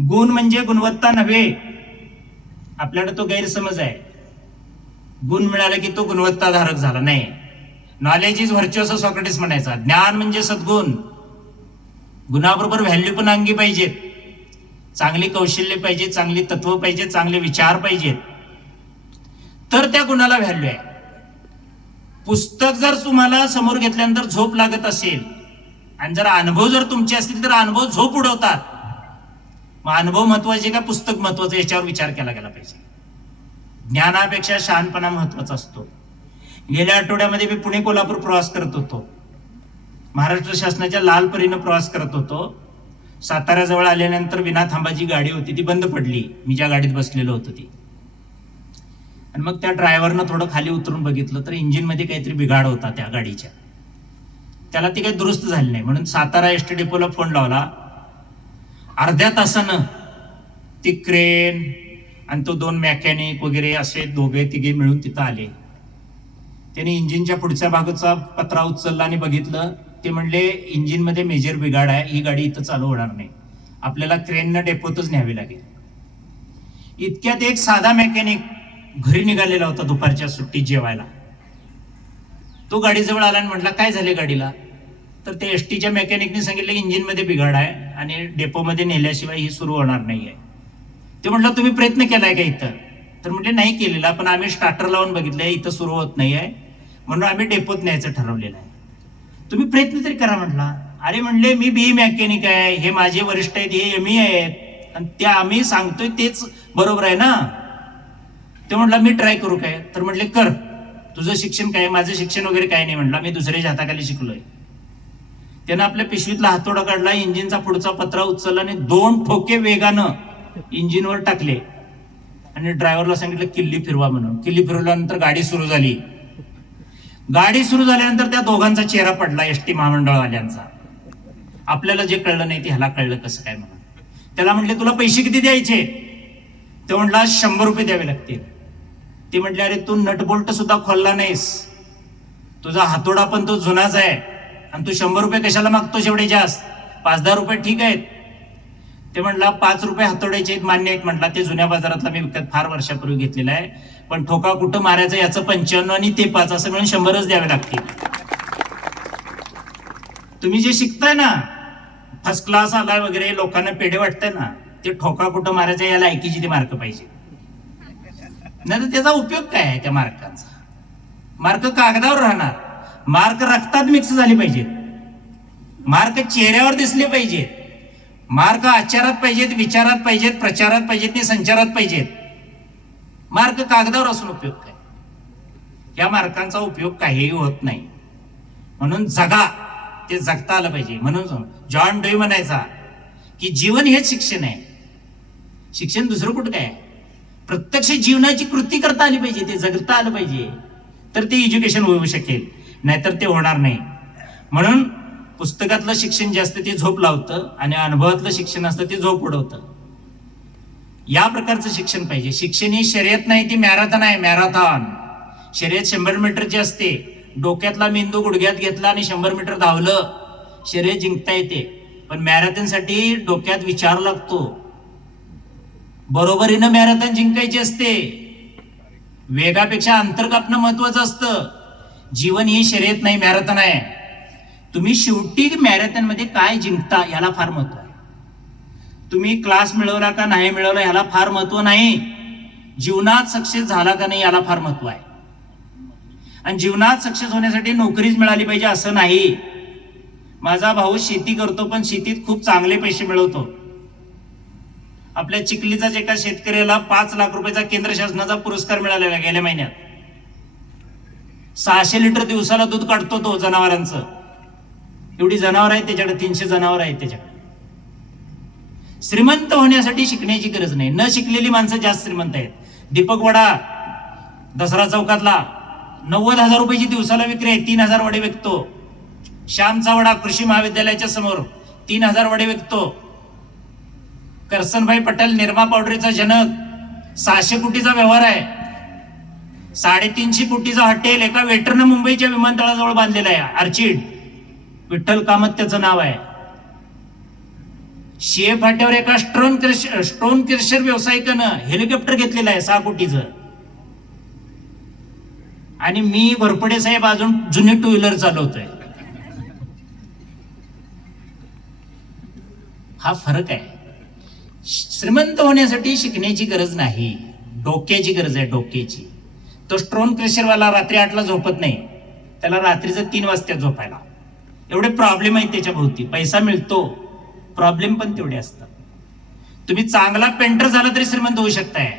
गुण म्हणजे गुणवत्ता नव्हे. आपल्याकडे तो गैरसमज आहे. गुण मिळाला की तो गुणवत्ताधारक झाला. नाही, नॉलेज इज व्हर्च्यू असं सॉक्रेटिस म्हणायचा. ज्ञान म्हणजे सद्गुण. गुणाबरोबर व्हॅल्यू पण अंगी पाहिजेत. चांगली कौशल्य पाहिजे, चांगली तत्व पाहिजे, चांगले विचार पाहिजेत, तर त्या गुणाला व्हॅल्यू आहे. पुस्तक जर तुम्हाला समोर घेतल्यानंतर झोप लागत असेल आणि जर अनुभव जर तुमचे असतील तर अनुभव झोप उडवतात. मग अनुभव महत्वाचे का पुस्तक महत्वाचं, याच्यावर विचार केला गेला पाहिजे. ज्ञानापेक्षा शहाणपणा महत्वाचा असतो. गेल्या आठवड्यामध्ये मी पुणे कोल्हापूर प्रवास करत होतो. महाराष्ट्र शासनाच्या लाल परीनं प्रवास करत होतो. साताऱ्याजवळ आल्यानंतर विना थांबाची गाडी होती, ती बंद पडली. मी ज्या गाडीत बसलेलो होतो ती. आणि मग त्या ड्रायव्हरनं थोडं खाली उतरून बघितलं तर इंजिनमध्ये काहीतरी बिघाड होता त्या गाडीच्या. त्याला ती काही दुरुस्त झाली नाही. म्हणून सातारा एसटी डेपोला फोन लावला. अर्ध्या तासानं ती क्रेन आणि तो 2 मेकॅनिक वगैरे असे दोघे तिघे मिळून तिथं आले. त्याने इंजिनच्या पुढच्या भागाचा पत्रा उचलला आणि बघितलं. ते म्हणले इंजिनमध्ये मेजर बिघाड आहे, ही गाडी इथं चालू होणार नाही, आपल्याला क्रेननं डेपोतच न्यावी लागेल. इतक्यात एक साधा मेकॅनिक घरी निघालेला होता दुपारच्या सुट्टीत जेवायला. तो गाडीजवळ आला आणि म्हटला, काय झाले गाडीला? तर ते एसटीच्या मेकॅनिकने सांगितलं इंजिनमध्ये बिघाड आहे आणि डेपोमध्ये नेल्याशिवाय ही सुरू होणार नाहीये. ते म्हटलं, तुम्ही प्रयत्न केलाय का इथं? तर म्हटले नाही केलेला, पण आम्ही स्टार्टर लावून बघितलंय, इथं सुरू होत नाहीये, म्हणून आम्ही डेपोत न्यायचं ठरवलेलं आहे. तुम्ही प्रयत्न तरी करा म्हटला. अरे म्हणले मी बी मेकॅनिक आहे, हे माझे वरिष्ठ आहेत, हे एमई आहेत, आणि त्या आम्ही सांगतोय तेच बरोबर आहे ना. ते म्हटला मी ट्राय करू काय. तर म्हटले कर, तुझं शिक्षण काय. माझं शिक्षण वगैरे काय नाही म्हटला, मी दुसऱ्याच्या हाताखाली शिकलोय. त्यानं आपल्या पिशवीतला हातोडा काढला, इंजिनचा पुढचा पत्रा उचलला आणि 2 ठोके वेगानं इंजिनवर टाकले आणि ड्रायव्हरला सांगितलं किल्ली फिरवा म्हणून. किल्ली फिरवल्यानंतर गाडी सुरू झाली. गाडी सुरू झाल्यानंतर त्या दोघांचा चेहरा पडला, एसटी महामंडळवाल्यांचा. आपल्याला जे कळलं नाही ते ह्याला कळलं कसं काय म्हणून. त्याला म्हटले तुला पैसे किती द्यायचे. तो म्हटला 100 रुपये द्यावे लागतील. ते म्हटले अरे तू नटबोल्ट सुद्धा खोलला नाहीस, तुझा हातोडा पण तो जुनाच आहे, आणि तू 100 रुपये कशाला मागतोस एवढे जास्त. 5-10 रुपये ठीक आहेत. ते म्हटला 5 रुपये हातोड्याचे आहेत, मान्य आहेत म्हटला, ते जुन्या बाजारातला मी विकत फार वर्षापूर्वी घेतलेला आहे, पण ठोका कुठं मारायचं याचं 95 आणि ते 5 असं मिळून 100च द्यावे लागतील. तुम्ही जे शिकताय ना, फर्स्ट क्लास आलाय वगैरे, लोकांना पेढे वाटतंय ना, ते ठोका कुठं मारायचं या लायकीचे ते मार्क पाहिजे. नाही तर त्याचा उपयोग काय आहे त्या मार्कांचा. मार्क कागदावर राहणार, मार्क रक्तात मिक्स झाले पाहिजेत, मार्क चेहऱ्यावर दिसले पाहिजेत, मार्क आचारात पाहिजेत, विचारात पाहिजेत, प्रचारात पाहिजेत आणि संचारात पाहिजेत. मार्क कागदावर असून उपयोग काय. या मार्कांचा उपयोग काहीही होत नाही. म्हणून जगा, ते जगता आलं पाहिजे. म्हणून जॉन डे म्हणायचा की जीवन हेच शिक्षण आहे. शिक्षण दुसरं कुठं काय. प्रत्यक्ष जीवनाची कृती करता आली पाहिजे, ते जगता आलं पाहिजे, तर ते एज्युकेशन होऊ शकेल, नाहीतर ते होणार नाही. म्हणून पुस्तकातलं शिक्षण जे असतं ते झोप लावतं आणि अनुभवातलं शिक्षण असतं ते झोप उडवतं. या प्रकारचं शिक्षण पाहिजे. शिक्षण ही शर्यत नाही, ती मॅरेथॉन आहे, मॅरेथॉन. शर्यत 100 मीटरची असते. डोक्यातला मेंदू गुडघ्यात घेतला आणि 100 मीटर धावलं, शर्यत जिंकता येते. पण मॅरेथॉनसाठी डोक्यात विचार लागतो. बरोबरीनं मॅरेथॉन जिंकायची असते. वेगापेक्षा अंतर कापणं महत्वाचं असतं. जीवन ही शर्यत नाही, मॅरेथॉन आहे. तुम्ही शेवटी मॅरेथॉन मध्ये काय जिंकता याला फार महत्व आहे. तुम्ही क्लास मिळवला का नाही मिळवला याला फार महत्व नाही. जीवनात सक्सेस झाला का नाही याला फार महत्व आहे. आणि जीवनात सक्सेस होण्यासाठी नोकरीच मिळाली पाहिजे असं नाही. माझा भाऊ शेती करतो, पण शेतीत खूप चांगले पैसे मिळवतो. आपल्या चिखलीचाच एका शेतकऱ्याला 5 लाख रुपयाचा केंद्र शासनाचा पुरस्कार मिळालेला गेल्या महिन्यात. 600 लिटर दिवसाला दूध काढतो तो जनावरांचं. एवढी जनावर आहेत त्याच्याकडे, 300 जनावर आहेत त्याच्याकडे. श्रीमंत होण्यासाठी शिकण्याची गरज नाही. न शिकलेली माणसं जास्त श्रीमंत आहेत. दीपक वडा दसरा चौकातला 90,000 रुपयाची दिवसाला विक्री आहे, 3,000 वडे विकतो. श्यामचा वडा कृषी महाविद्यालयाच्या समोर 3,000 वडे विकतो. करसनभाई पटेल निरमा पावडरीचा जनक, 600 कोटीचा व्यवहार आहे. 350 कोटीचा हॉटेल एका वेटरनं मुंबईच्या विमानतळाजवळ बांधलेला आहे, आर्चिड. विठ्ठल कामत त्याचं नाव आहे. शिये फाट्यावर एका स्टोन क्रशर व्यावसायिकानं हेलिकॉप्टर घेतलेलं आहे 6 कोटीचं. आणि मी घोरपडे साहेब अजून जुनी 2 व्हीलर चालवतोय. हा फरक आहे. श्रीमंत होण्यासाठी शिकण्याची गरज नाही, डोक्याची गरज आहे, डोक्याची. तो स्टोन क्रशरवाला रात्री 8ला झोपत नाही, त्याला रात्रीचं 3 वाजता झोपायला. एवढे प्रॉब्लेम आहेत त्याच्या भोवती. पैसा मिळतो, प्रॉब्लेम पण तेवढे असतात. तुम्ही चांगला पेंटर झाला तरी श्रीमंत होऊ शकताय,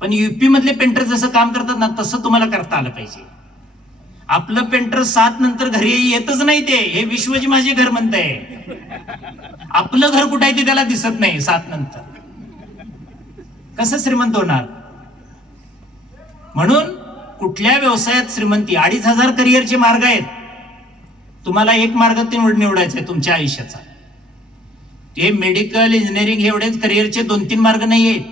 पण युपी मधले पेंटर जसं काम करतात ना तसं तुम्हाला करता आलं पाहिजे. आपलं पेंटर 7 नंतर घरी येतच नाही. ते हे विश्वजी माझे घर म्हणतंय. आपलं घर कुठं आहे ते त्याला दिसत नाही 7 नंतर. कसं श्रीमंत होणार. म्हणून कुठल्या व्यवसायात श्रीमंती. 2,500 करिअरचे मार्ग आहेत. तुम्हाला एक मार्ग निवडायचा आहे तुमच्या आयुष्याचा. ते मेडिकल, इंजिनिअरिंग एवढेच करिअरचे 2-3 मार्ग नाही आहेत.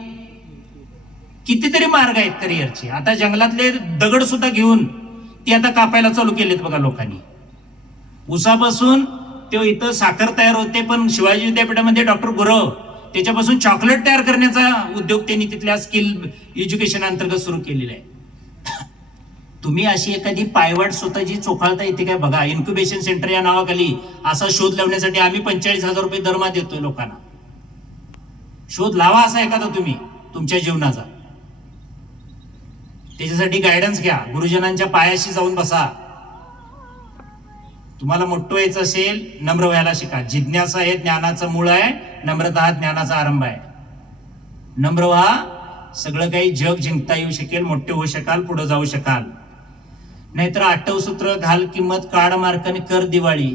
कितीतरी मार्ग आहेत करिअरचे. आता जंगलातले दगड सुद्धा घेऊन ती आता कापायला चालू केलेत बघा लोकांनी. उसापासून ते इथं साखर तयार होते, पण शिवाजी विद्यापीठामध्ये डॉक्टर गुरव त्याच्यापासून चॉकलेट तयार करण्याचा उद्योग त्यांनी तिथल्या स्किल एज्युकेशन अंतर्गत सुरू केलेला आहे. तुम्ही अशी एखादी पायवाट स्वतःची चोखाळता येते काय बघा. इन्क्युबेशन सेंटर या नावाखाली असा शोध लावण्यासाठी आम्ही 45,000 रुपये दरमहा देतोय लोकांना. शोध लावा असा एखादा तुम्ही तुमच्या जीवनाचा. त्याच्यासाठी गायडन्स घ्या, गुरुजनांच्या पायाशी जाऊन बसा. तुम्हाला मोठं व्हायचं असेल, नम्र व्हायला शिका. जिज्ञासा हे ज्ञानाचं मूळ आहे, नम्रता हा ज्ञानाचा आरंभ आहे. नम्र व्हा, सगळं काही जग जिंकता येऊ शकेल, मोठे होऊ शकाल, पुढे जाऊ शकाल. नाहीतर आठव सूत्र, घाल किंमत, काढ मार्क आणि कर दिवाळी,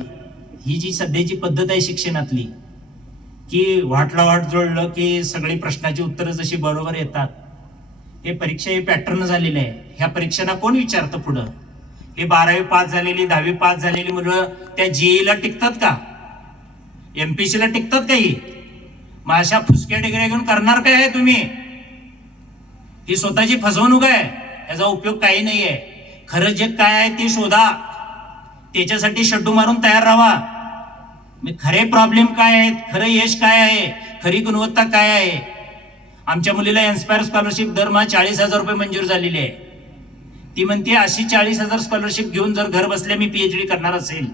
ही जी सध्याची पद्धत आहे शिक्षणातली, की वाटला वाट जोडलं की सगळी प्रश्नाची उत्तरं जशी बरोबर येतात, हे परीक्षा हे पॅटर्न झालेलं आहे. ह्या परीक्षांना कोण विचारतं पुढं? हे 12वी पास झालेली, 10वी पास झालेली मुलं त्या जीईला टिकतात का? एमपीसीला टिकतात का? ही मग अशा फुसक्या डिग्र्या घेऊन करणार काय आहे तुम्ही? ही स्वतःची फसवणूक आहे, याचा उपयोग काही नाही आहे. खरं जग काय आहे ते शोधा, त्याच्यासाठी शड्डू मारून तयार राहा. खरे प्रॉब्लेम काय आहेत, खरं यश काय आहे, खरी गुणवत्ता काय आहे. आमच्या मुलीला इन्स्पायर स्कॉलरशिप दरमहा 40,000 रुपये मंजूर झालेली आहे. ती म्हणते अशी 40,000 स्कॉलरशिप घेऊन जर घर बसल्या मी पीएचडी करणार असेल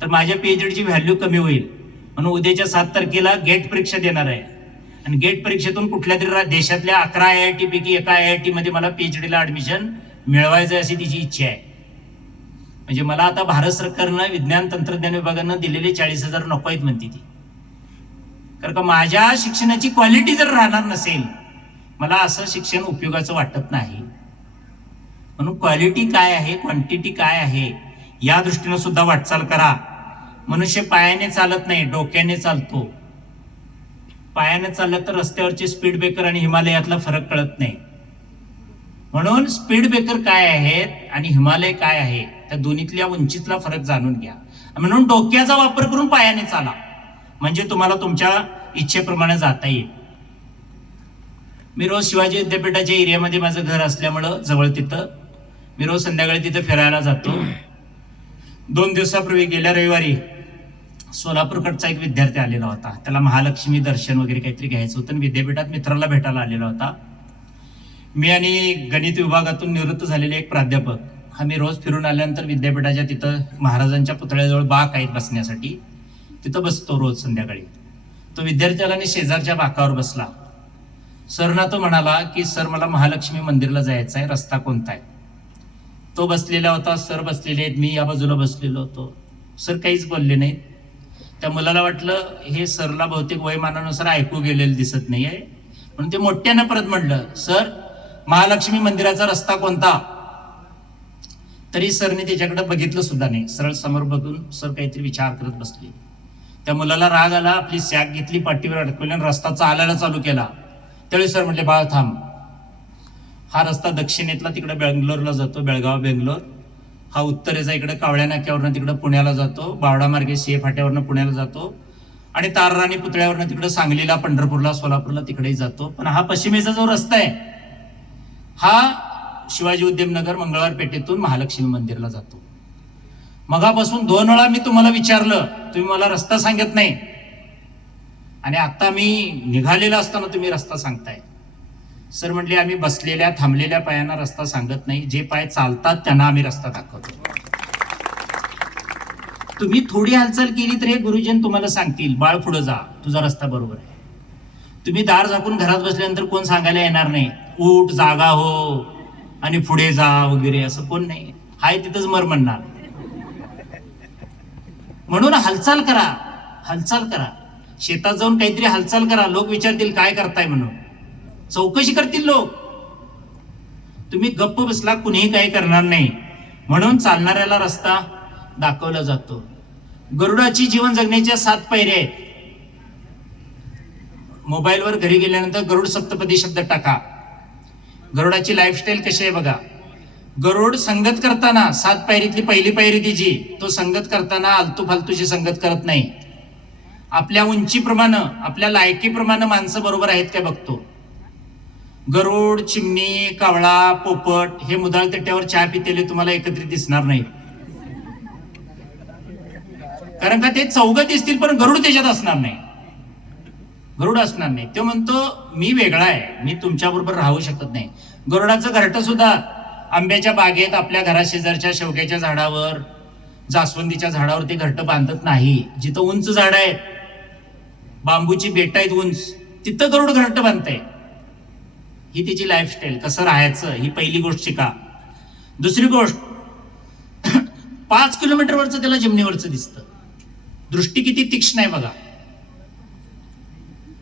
तर माझ्या पीएचडीची व्हॅल्यू कमी होईल. म्हणून उद्याच्या 7 तारखेला गेट परीक्षा देणार आहे आणि गेट परीक्षेतून कुठल्या तरी देशातल्या 11 IIT पैकी एका IIT मध्ये मला पीएचडीला ऍडमिशन मिळवायचं अशी तिची इच्छा आहे. म्हणजे मला आता भारत सरकारनं विज्ञान तंत्रज्ञान विभागानं दिलेले 40,000 नको आहेत म्हणते ती. कारण का माझ्या शिक्षणाची क्वालिटी जर राहणार नसेल, मला असं शिक्षण उपयोगाचं वाटत नाही. म्हणून क्वालिटी काय आहे, क्वांटिटी काय आहे, या दृष्टीनं सुद्धा वाटचाल करा. मनुष्य पायाने चालत नाही, डोक्याने चालतो. पायाने चाललं तर रस्त्यावरचे स्पीड ब्रेकर आणि हिमालयातला फरक कळत नाही. म्हणून स्पीड ब्रेकर काय आहेत आणि हिमालय काय आहे, त्या दोन्हीतल्या उंचीतला फरक जाणून घ्या. म्हणून डोक्याचा वापर करून पायाने चाला, म्हणजे तुम्हाला तुमच्या इच्छेप्रमाणे जाता येईल. मी रोज शिवाजी विद्यापीठाच्या एरियामध्ये माझं घर असल्यामुळं जवळ तिथं मी रोज संध्याकाळी तिथं फिरायला जातो. 2 दिवसापूर्वी गेल्या रविवारी सोलापूरकडचा एक विद्यार्थी आलेला होता. त्याला महालक्ष्मी दर्शन वगैरे काहीतरी घ्यायचं होतं, विद्यापीठात मित्राला भेटायला आलेला होता. मी आणि गणित विभागातून निवृत्त झालेले एक प्राध्यापक, आम्ही रोज फिरून आल्यानंतर विद्यापीठाच्या तिथं महाराजांच्या पुतळ्याजवळ बाक आहेत बसण्यासाठी, तिथं बसतो रोज संध्याकाळी. तो विद्यार्थ्याला आणि शेजारच्या बाकावर बसला. सरना तो म्हणाला की सर मला महालक्ष्मी मंदिरला जायचं आहे, रस्ता कोणता आहे? तो बसलेला होता, सर बसलेले आहेत, मी या बाजूला बसलेलो होतो. सर काहीच बोलले नाहीत. त्या मुलाला वाटलं हे सरला बहुतेक वयमानानुसार ऐकू गेलेलं दिसत नाहीये, म्हणून ते मोठ्यानं परत म्हटलं, सर महालक्ष्मी मंदिराचा रस्ता कोणता? तरी सरने त्याच्याकडे बघितलं सुद्धा नाही. सरळ समोर बघून सर काहीतरी विचार करत बसले. त्या मुलाला राग आला, आपली सॅक घेतली, पाठीवर अडकवली आणि रस्ता चालायला चालू केला. त्यावेळी सर म्हटले, बाळ थांब, हा रस्ता दक्षिणेतला तिकडे बेंगलोरला जातो, बेळगाव बेंगलोर. हा उत्तरेचा इकडे कावळ्या नाक्यावरनं तिकडे पुण्याला जातो, बावडा मार्गे सीए फाट्यावरनं पुण्याला जातो आणि तारराणी पुतळ्यावरनं तिकडे सांगलीला, पंढरपूरला, सोलापूरला तिकडेही जातो. पण हा पश्चिमेचा जो रस्ता आहे हा शिवाजी उद्यमनगर मंगळवार पेठेतून महालक्ष्मी मंदिरला जातो. मगापासून 2 वेळा मी तुम्हाला विचारलं, तुम्ही मला रस्ता सांगत नाही, आणि आता मी निघालेला असताना तुम्ही रस्ता सांगताय. सर म्हटले, आम्ही बसलेल्या थांबलेल्या पायांना रस्ता सांगत नाही, जे पाय चालतात त्यांना आम्ही रस्ता दाखवतो. तुम्ही थोडी हालचाल केली तर हे गुरुजन तुम्हाला सांगतील, बाळ पुढे जा, तुझा रस्ता बरोबर आहे. तुम्ही दार झाकून घरात बसल्यानंतर कोण सांगायला येणार नाही, उठ, जागा हो आणि पुढे जा वगैरे, असं कोण नाही. हाय तिथंच मर म्हणणार. म्हणून हालचाल करा, हालचाल करा. शेतात जाऊन काहीतरी हालचाल करा. लोक विचारतील काय करताय म्हणून, चौकशी करतील लोक. तुम्ही गप्प बसला, कुणीही काही करणार नाही. म्हणून चालणाऱ्याला रस्ता दाखवला जातो. गरुडाची जीवन जगण्याच्या 7 पायऱ्या आहेत. मोबाईलवर घरी गेल्यानंतर गरुड सप्तपदी शब्द टाका. गरुडाची लाईफस्टाईल कशी आहे बघा. गरुड संगत करताना 7 पायरीतली पहिली पायरी तिची, तो संगत करताना आलतू फालतूची संगत करत नाही. आपल्या उंचीप्रमाणे, आपल्या लायकीप्रमाणे माणसं बरोबर आहेत काय बघतो. गरुड, चिमणी, कावळा, पोपट हे मुदाळ तट्ट्यावर चहा पितेले तुम्हाला एकत्रित दिसणार नाहीत. कारण का ते चौघं दिसतील पण गरुड त्याच्यात असणार नाही. गरुड असणार नाही. तो म्हणतो मी वेगळा आहे, मी तुमच्या बरोबर राहू शकत नाही. गरुडाचं घरटं सुद्धा आंब्याच्या बागेत, आपल्या घराशेजारच्या शेवग्याच्या झाडावर, जास्वंदीच्या झाडावर ते घरटं बांधत नाही. जिथं उंच झाड आहेत, बांबूची बेट आहेत उंच, तिथं गरुड घरटं बांधतंय. ही त्याची लाईफस्टाईल. कसं राहायचं ही पहिली गोष्ट शिका. दुसरी गोष्ट, 5 किलोमीटरवरचं त्याला जमिनीवरचं दिसतं. दृष्टी किती तीक्ष्ण आहे बघा.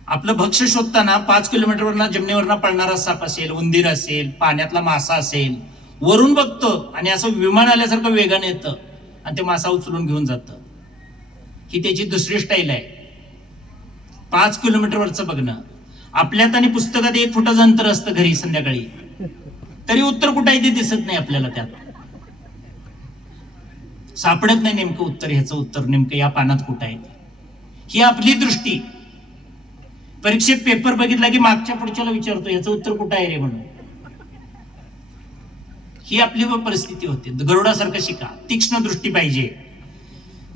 आपलं भक्ष्य शोधताना 5 किलोमीटरवरनं जमिनीवरनं पळणारा साप असेल, उंदीर असेल, पाण्यातला मासा असेल, वरून बघतो आणि असं विमान आल्यासारखं वेगाने येतं आणि ते मासा उचलून घेऊन जातं. ही त्याची दुसरी स्टाईल आहे, 5 किलोमीटरवरचं बघणं. आपल्यात आणि पुस्तकात 1 फुटाचं अंतर असतं घरी संध्याकाळी, तरी उत्तर कुठं आहे ते दिसत नाही आपल्याला. त्यात सापडत नाही नेमकं उत्तर, ह्याचं उत्तर नेमकं या पानात कुठं आहे. ही आपली दृष्टी. परीक्षेत पेपर बघितला की मागच्या पुढच्याला विचारतो ह्याचं उत्तर कुठं आहे रे म्हणून. ही आपली परिस्थिती होते. गरुडासारखं शिका, तीक्ष्ण दृष्टी पाहिजे.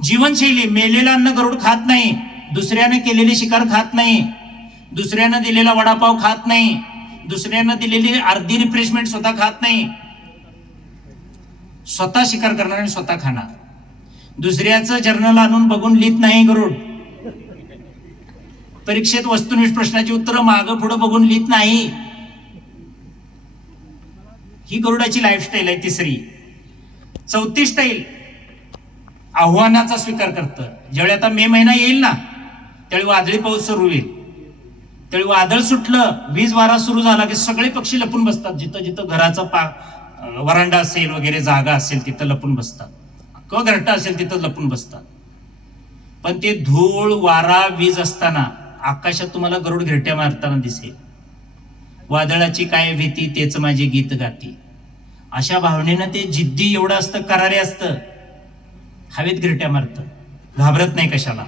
जीवनशैली, मेलेला अन्न गरुड खात नाही, दुसऱ्याने केलेली शिकार खात नाही, दुसऱ्यानं दिलेला वडापाव खात नाही, दुसऱ्यानं दिलेली अर्धी रिफ्रेशमेंट स्वतः खात नाही. स्वतः शिकार करणार आणि स्वतः खाणार. दुसऱ्याचं जर्नल आणून बघून लिहित नाही गरुड. परीक्षेत वस्तुनिष्ठ प्रश्नाची उत्तरं मागं पुढं बघून लिहित नाही. ही गरुडाची लाईफस्टाईल आहे. तिसरी. चौथी स्टाईल आव्हानाचा स्वीकार करतं. ज्यावेळी आता मे महिना येईल ना, त्यावेळी वादळी पाऊस सुरू होईल. त्यावेळी वादळ सुटलं, वीज वारा सुरू झाला की सगळे पक्षी लपून बसतात. जिथं जिथं घराचा वरांडा असेल वगैरे जागा असेल तिथं लपून बसतात, किंवा घरटा असेल तिथं लपून बसतात. पण ते धूळ वारा वीज असताना आकाशात तुम्हाला गरुड घरट्या मारताना दिसेल. वादळाची काय भीती, तेच माझे गीत गाती. अशा भावनेनं ते जिद्दी एवढं असतं, करारे असतं, हवेत घरट्या मारतं, घाबरत नाही कशाला.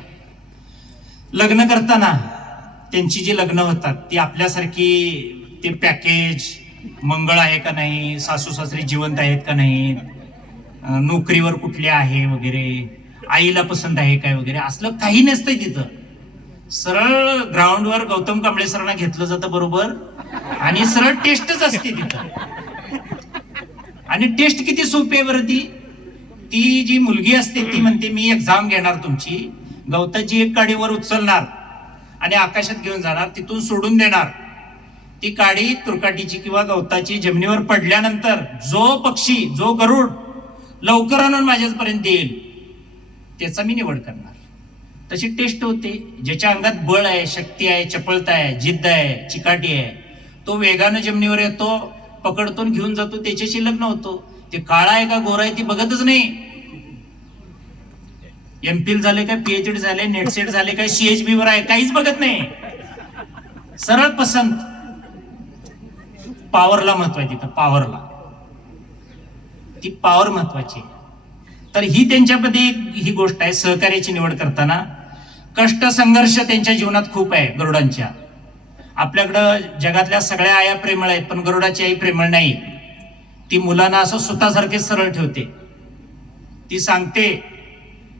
लग्न करताना त्यांची जी लग्न होतात ती आपल्यासारखी ते पॅकेज, मंगळ आहे का नाही, सासू सासरी जिवंत आहेत का नाही, नोकरीवर कुठले आहे वगैरे, आईला पसंत आहे काय वगैरे, असलं काही नसतंय तिथं. सरळ ग्राउंडवर गौतम कांबळे सरांना घेतलं जातं बरोबर, आणि सरळ टेस्टच असते तिथं. आणि टेस्ट किती सोपी आहे बरं. ती जी मुलगी असते ती म्हणते मी एक्झाम घेणार तुमची, गवताची एक काडी वर उचलणार आणि आकाशात घेऊन जाणार, तिथून सोडून देणार. ती काडी तुरकाटीची किंवा गवताची जमिनीवर पडल्यानंतर जो पक्षी, जो गरुड लवकर आणून माझ्यापर्यंत येईल त्याचा मी निवड करणार. तशी टेस्ट होते. ज्याच्या अंगात बळ आहे, शक्ती आहे, चपळता आहे, जिद्द आहे, चिकाटी आहे, तो वेगानं जमिनीवर येतो, पकडतो, घेऊन जातो, त्याच्याशी लग्न होतो. ते काळा आहे का गोरा आहे ती बघतच नाही. एमफिल झाले काय, पीएचडी झाले, नेट सेट झाले काय, सीएचबी वर आहे, काहीच बघत नाही. सरळ पसंत. पॉवरला महत्व आहे तिथं, पॉवरला. ती पॉवर महत्वाची. तर ही त्यांच्यामध्ये ही गोष्ट आहे. सहकार्याची निवड करताना कष्ट संघर्ष त्यांच्या जीवनात खूप आहे गरुडांच्या. आपल्याकडं जगातल्या सगळ्या आया प्रेमळ आहेत, पण गरुडाची आई प्रेमळ नाही. ती मुलांना असं स्वतःसारखेच सरळ ठेवते. ती सांगते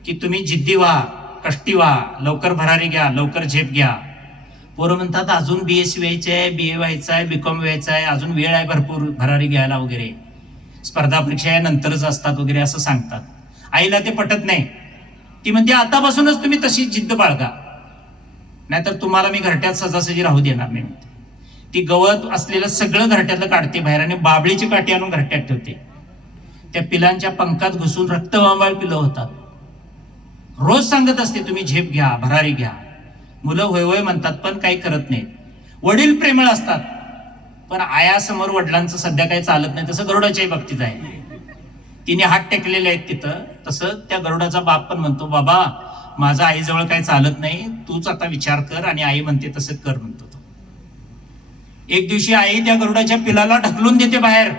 की तुम्ही जिद्दी व्हा, कष्टी व्हा, लवकर भरारी घ्या, लवकर झेप घ्या. पोरं म्हणतात अजून बीएससी व्हायचं आहे, बीए व्हायचं आहे, बीकॉम व्हायचं आहे, अजून वेळ आहे भरपूर भरारी घ्यायला वगैरे, स्पर्धा परीक्षा या नंतरच असतात वगैरे असं सांगतात. आईला ते पटत नाही. ती म्हणते आतापासूनच तुम्ही तशी जिद्द बाळगा, नाहीतर तुम्हाला मी घरट्यात सजासजी राहू देणार नाही. ती गवत असलेलं सगळं घरट्यातलं काढते बाहेर आणि बाबळीची काठी आणून घरट्यात ठेवते. त्या पिलांच्या पंखात घुसून रक्तवांबाळ पिलं होतात. रोज सांगत असते तुम्ही झेप घ्या, भरारी घ्या. मुलं होय होय म्हणतात पण काही करत नाहीत. वडील प्रेमळ असतात, पण आयासमोर वडिलांचं सध्या काही चालत नाही. तसं गरुडाच्याही बाबतीत आहे. तिने हात टेकलेले आहेत तिथं. तसं त्या गरुडाचा बाप पण म्हणतो बाबा माझा आईजवळ काही चालत नाही, तूच आता विचार कर, आणि आई म्हणते तसं कर म्हणतो तो. एक दिवशी आई त्या गरुडाच्या पिलाला ढकलून देते बाहेर.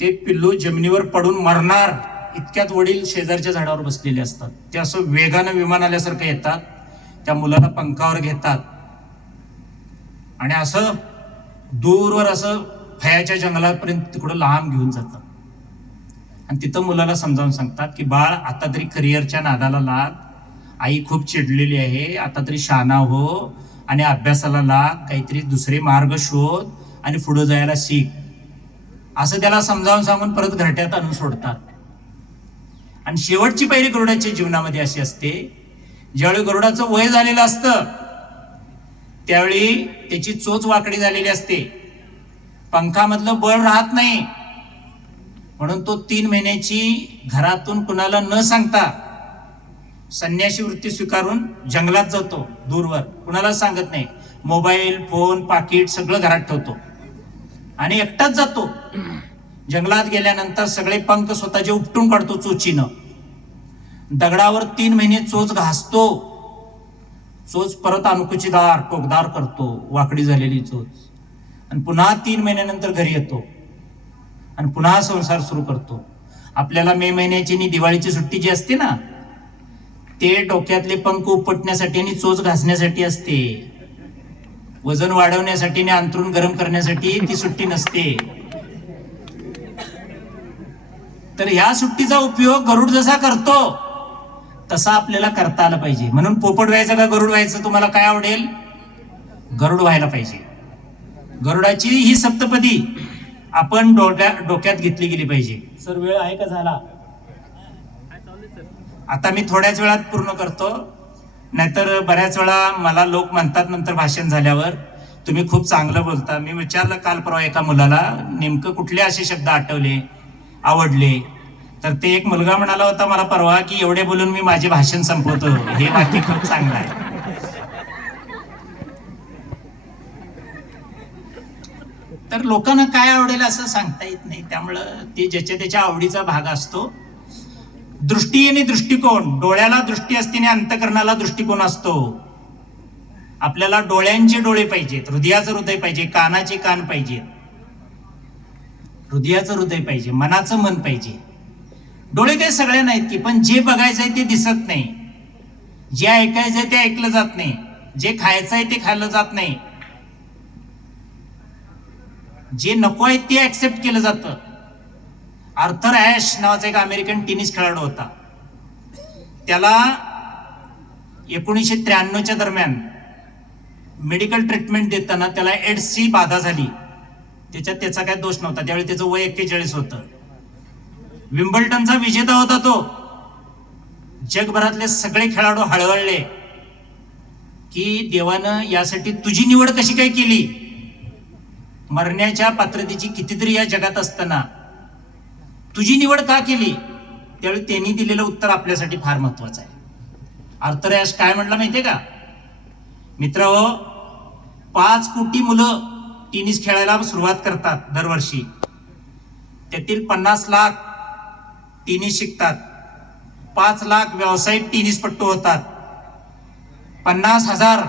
ते पिल्लू जमिनीवर पडून मरणार इतक्यात वडील शेजारच्या झाडावर बसलेले असतात. ते असं वेगानं विमान आल्यासारखं येतात, त्या मुलाला पंखावर घेतात आणि असं दूरवर असं फयाच्या जंगलापर्यंत तिकडं लांब घेऊन जातात. आणि तिथं मुलाला समजावून सांगतात की बाळ आता तरी करिअरच्या नादाला लाग, आई खूप चिडलेली आहे, आता तरी शहाणा हो आणि अभ्यासाला लाग, काहीतरी दुसरे मार्ग शोध आणि पुढे जायला शिक. असं त्याला समजावून सांगून परत घरट्यात आणून सोडतात. आणि शेवटची पायरी गरुडाच्या जीवनामध्ये अशी असते, ज्यावेळी गरुडाचं वय झालेलं असतं त्यावेळी त्याची चोच वाकडी झालेली असते, पंखामधलं बळ राहत नाही, म्हणून तो 3 महिन्याची घरातून कुणाला न सांगता संन्यासी वृत्ती स्वीकारून जंगलात जातो, दूरवर, कुणाला सांगत नाही. मोबाईल, फोन, पाकिट सगळं घरात ठेवतो आणि एकटाच जातो. जंगलात गेल्यानंतर सगळे पंख स्वतःचे उपटून काढतो चोचीनं. दगडावर 3 महिने चोच घासतो. चोच परत अनुकुचीदार टोकदार करतो, वाकडी झालेली चोच, आणि पुन्हा 3 महिन्यानंतर घरी येतो आणि पुन्हा संसार सुरू करतो. आपल्याला मे महिन्याची आणि दिवाळीची सुट्टी जी असते ना, ते डोक्यातले पंख उपटण्यासाठी आणि चोच घासण्यासाठी असते. वजन वाढवण्यासाठी आणि अंथरूण गरम करण्यासाठी ती सुट्टी नसते. तर ह्या सुट्टीचा उपयोग गरुड जसा करतो तसा आपल्याला करता आला पाहिजे. म्हणून पोपट व्हायचं का गरुड व्हायचं? तुम्हाला काय आवडेल? गरुड व्हायला पाहिजे. गरुडाची ही सप्तपदी आपण डोक्यात घेतली गेली पाहिजे. सर वेळ आहे का झाला? आता मी थोड्याच वेळात पूर्ण करतो, नाहीतर बऱ्याच वेळा मला लोक म्हणतात नंतर भाषण झाल्यावर, तुम्ही खूप चांगलं बोलता. मी विचारलं काल परवा एका मुलाला नेमकं कुठले असे शब्द आठवले, आवडले, तर ते एक मुलगा म्हणाला होता मला परवा की एवढे बोलून मी माझे भाषण संपवतो. हे वाक्य खूप चांगलं आहे. तर लोकांना काय आवडेल असं सांगता येत नाही, त्यामुळं ते ज्याच्या त्याच्या आवडीचा भाग असतो. दृष्टी आणि दृष्टिकोन, डोळ्याला दृष्टी असते आणि अंतकरणाला दृष्टिकोन असतो. आपल्याला डोळ्यांचे डोळे पाहिजेत, हृदयाचं हृदय पाहिजे, कानाचे कान पाहिजे, हृदयाचं हृदय पाहिजे, मनाचं मन पाहिजे. डोळे काही सगळे नाहीत की, पण जे बघायचंय ते दिसत नाही, जे ऐकायचंय ते ऐकलं जात नाही, जे खायचंय ते खाल्लं जात नाही, जे नको आहे ते ऍक्सेप्ट केलं जातं. आर्थर ॲश नावाचा एक अमेरिकन टेनिस खेळाडू होता. त्याला 1993च्या दरम्यान मेडिकल ट्रीटमेंट देताना त्याला एड्सची बाधा झाली. त्याच्यात त्याचा काय दोष नव्हता. त्यावेळी त्याचं वय 41 होतं. विम्बल्डनचा विजेता होता तो. जगभरातले सगळे खेळाडू हळहळले की देवानं यासाठी तुझी निवड कशी काय केली? मरण्याच्या पात्रतेची कितीतरी या जगात असताना तुझी निवड का केली? त्यावेळी त्यांनी दिलेलं उत्तर आपल्यासाठी फार महत्वाचं आहे. आर्थर ॲश काय म्हटलं माहितीये का? मित्रहो, 5 कोटी मुलं टेनिस खेळायला सुरुवात करतात दरवर्षी. त्यातील 50 लाख टेनिस शिकतात, 5 लाख व्यावसायिक टेनिसपट्टू होतात, 50,000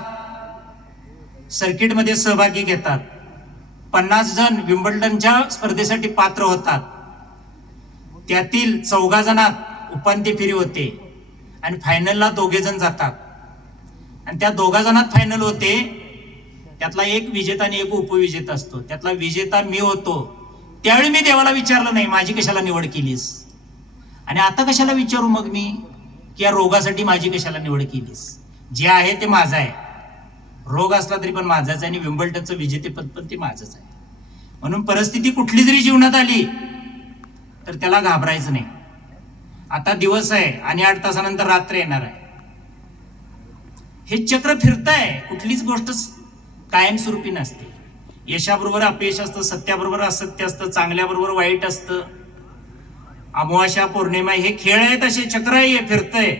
सर्किटमध्ये सहभागी घेतात, 50 जण विम्बल्डनच्या स्पर्धेसाठी पात्र होतात. त्यातील 14 जणात उपांत्य फेरी होते आणि फायनलला 2 जण जातात. आणि त्या 2 जणात फायनल होते, त्यातला एक विजेता आणि एक उपविजेता असतो. त्यातला विजेता मी होतो. त्यावेळी मी देवाला विचारलं नाही माझी कशाला निवड केलीस, आणि आता कशाला विचारू मग मी की या रोगासाठी माझी कशाला निवड केलीस? जे आहे ते माझं आहे. रोग असला तरी पण माझाच आहे आणि विम्बल्डनचं विजेतेपद पण ते माझंच आहे. म्हणून परिस्थिती कुठली जरी जीवनात आली तर त्याला घाबरायचं नाही. आता दिवस आहे आणि 8 तासानंतर रात्र येणार आहे. हे चक्र फिरतंय. कुठलीच गोष्ट कायमस्वरूपी नसते. यशाबरोबर अपयश असतं, सत्याबरोबर असत्य असतं, चांगल्याबरोबर वाईट असतं. अमावास्या पौर्णिमा हे खेळ आहेत, असे चक्र आहे, हे फिरतंय.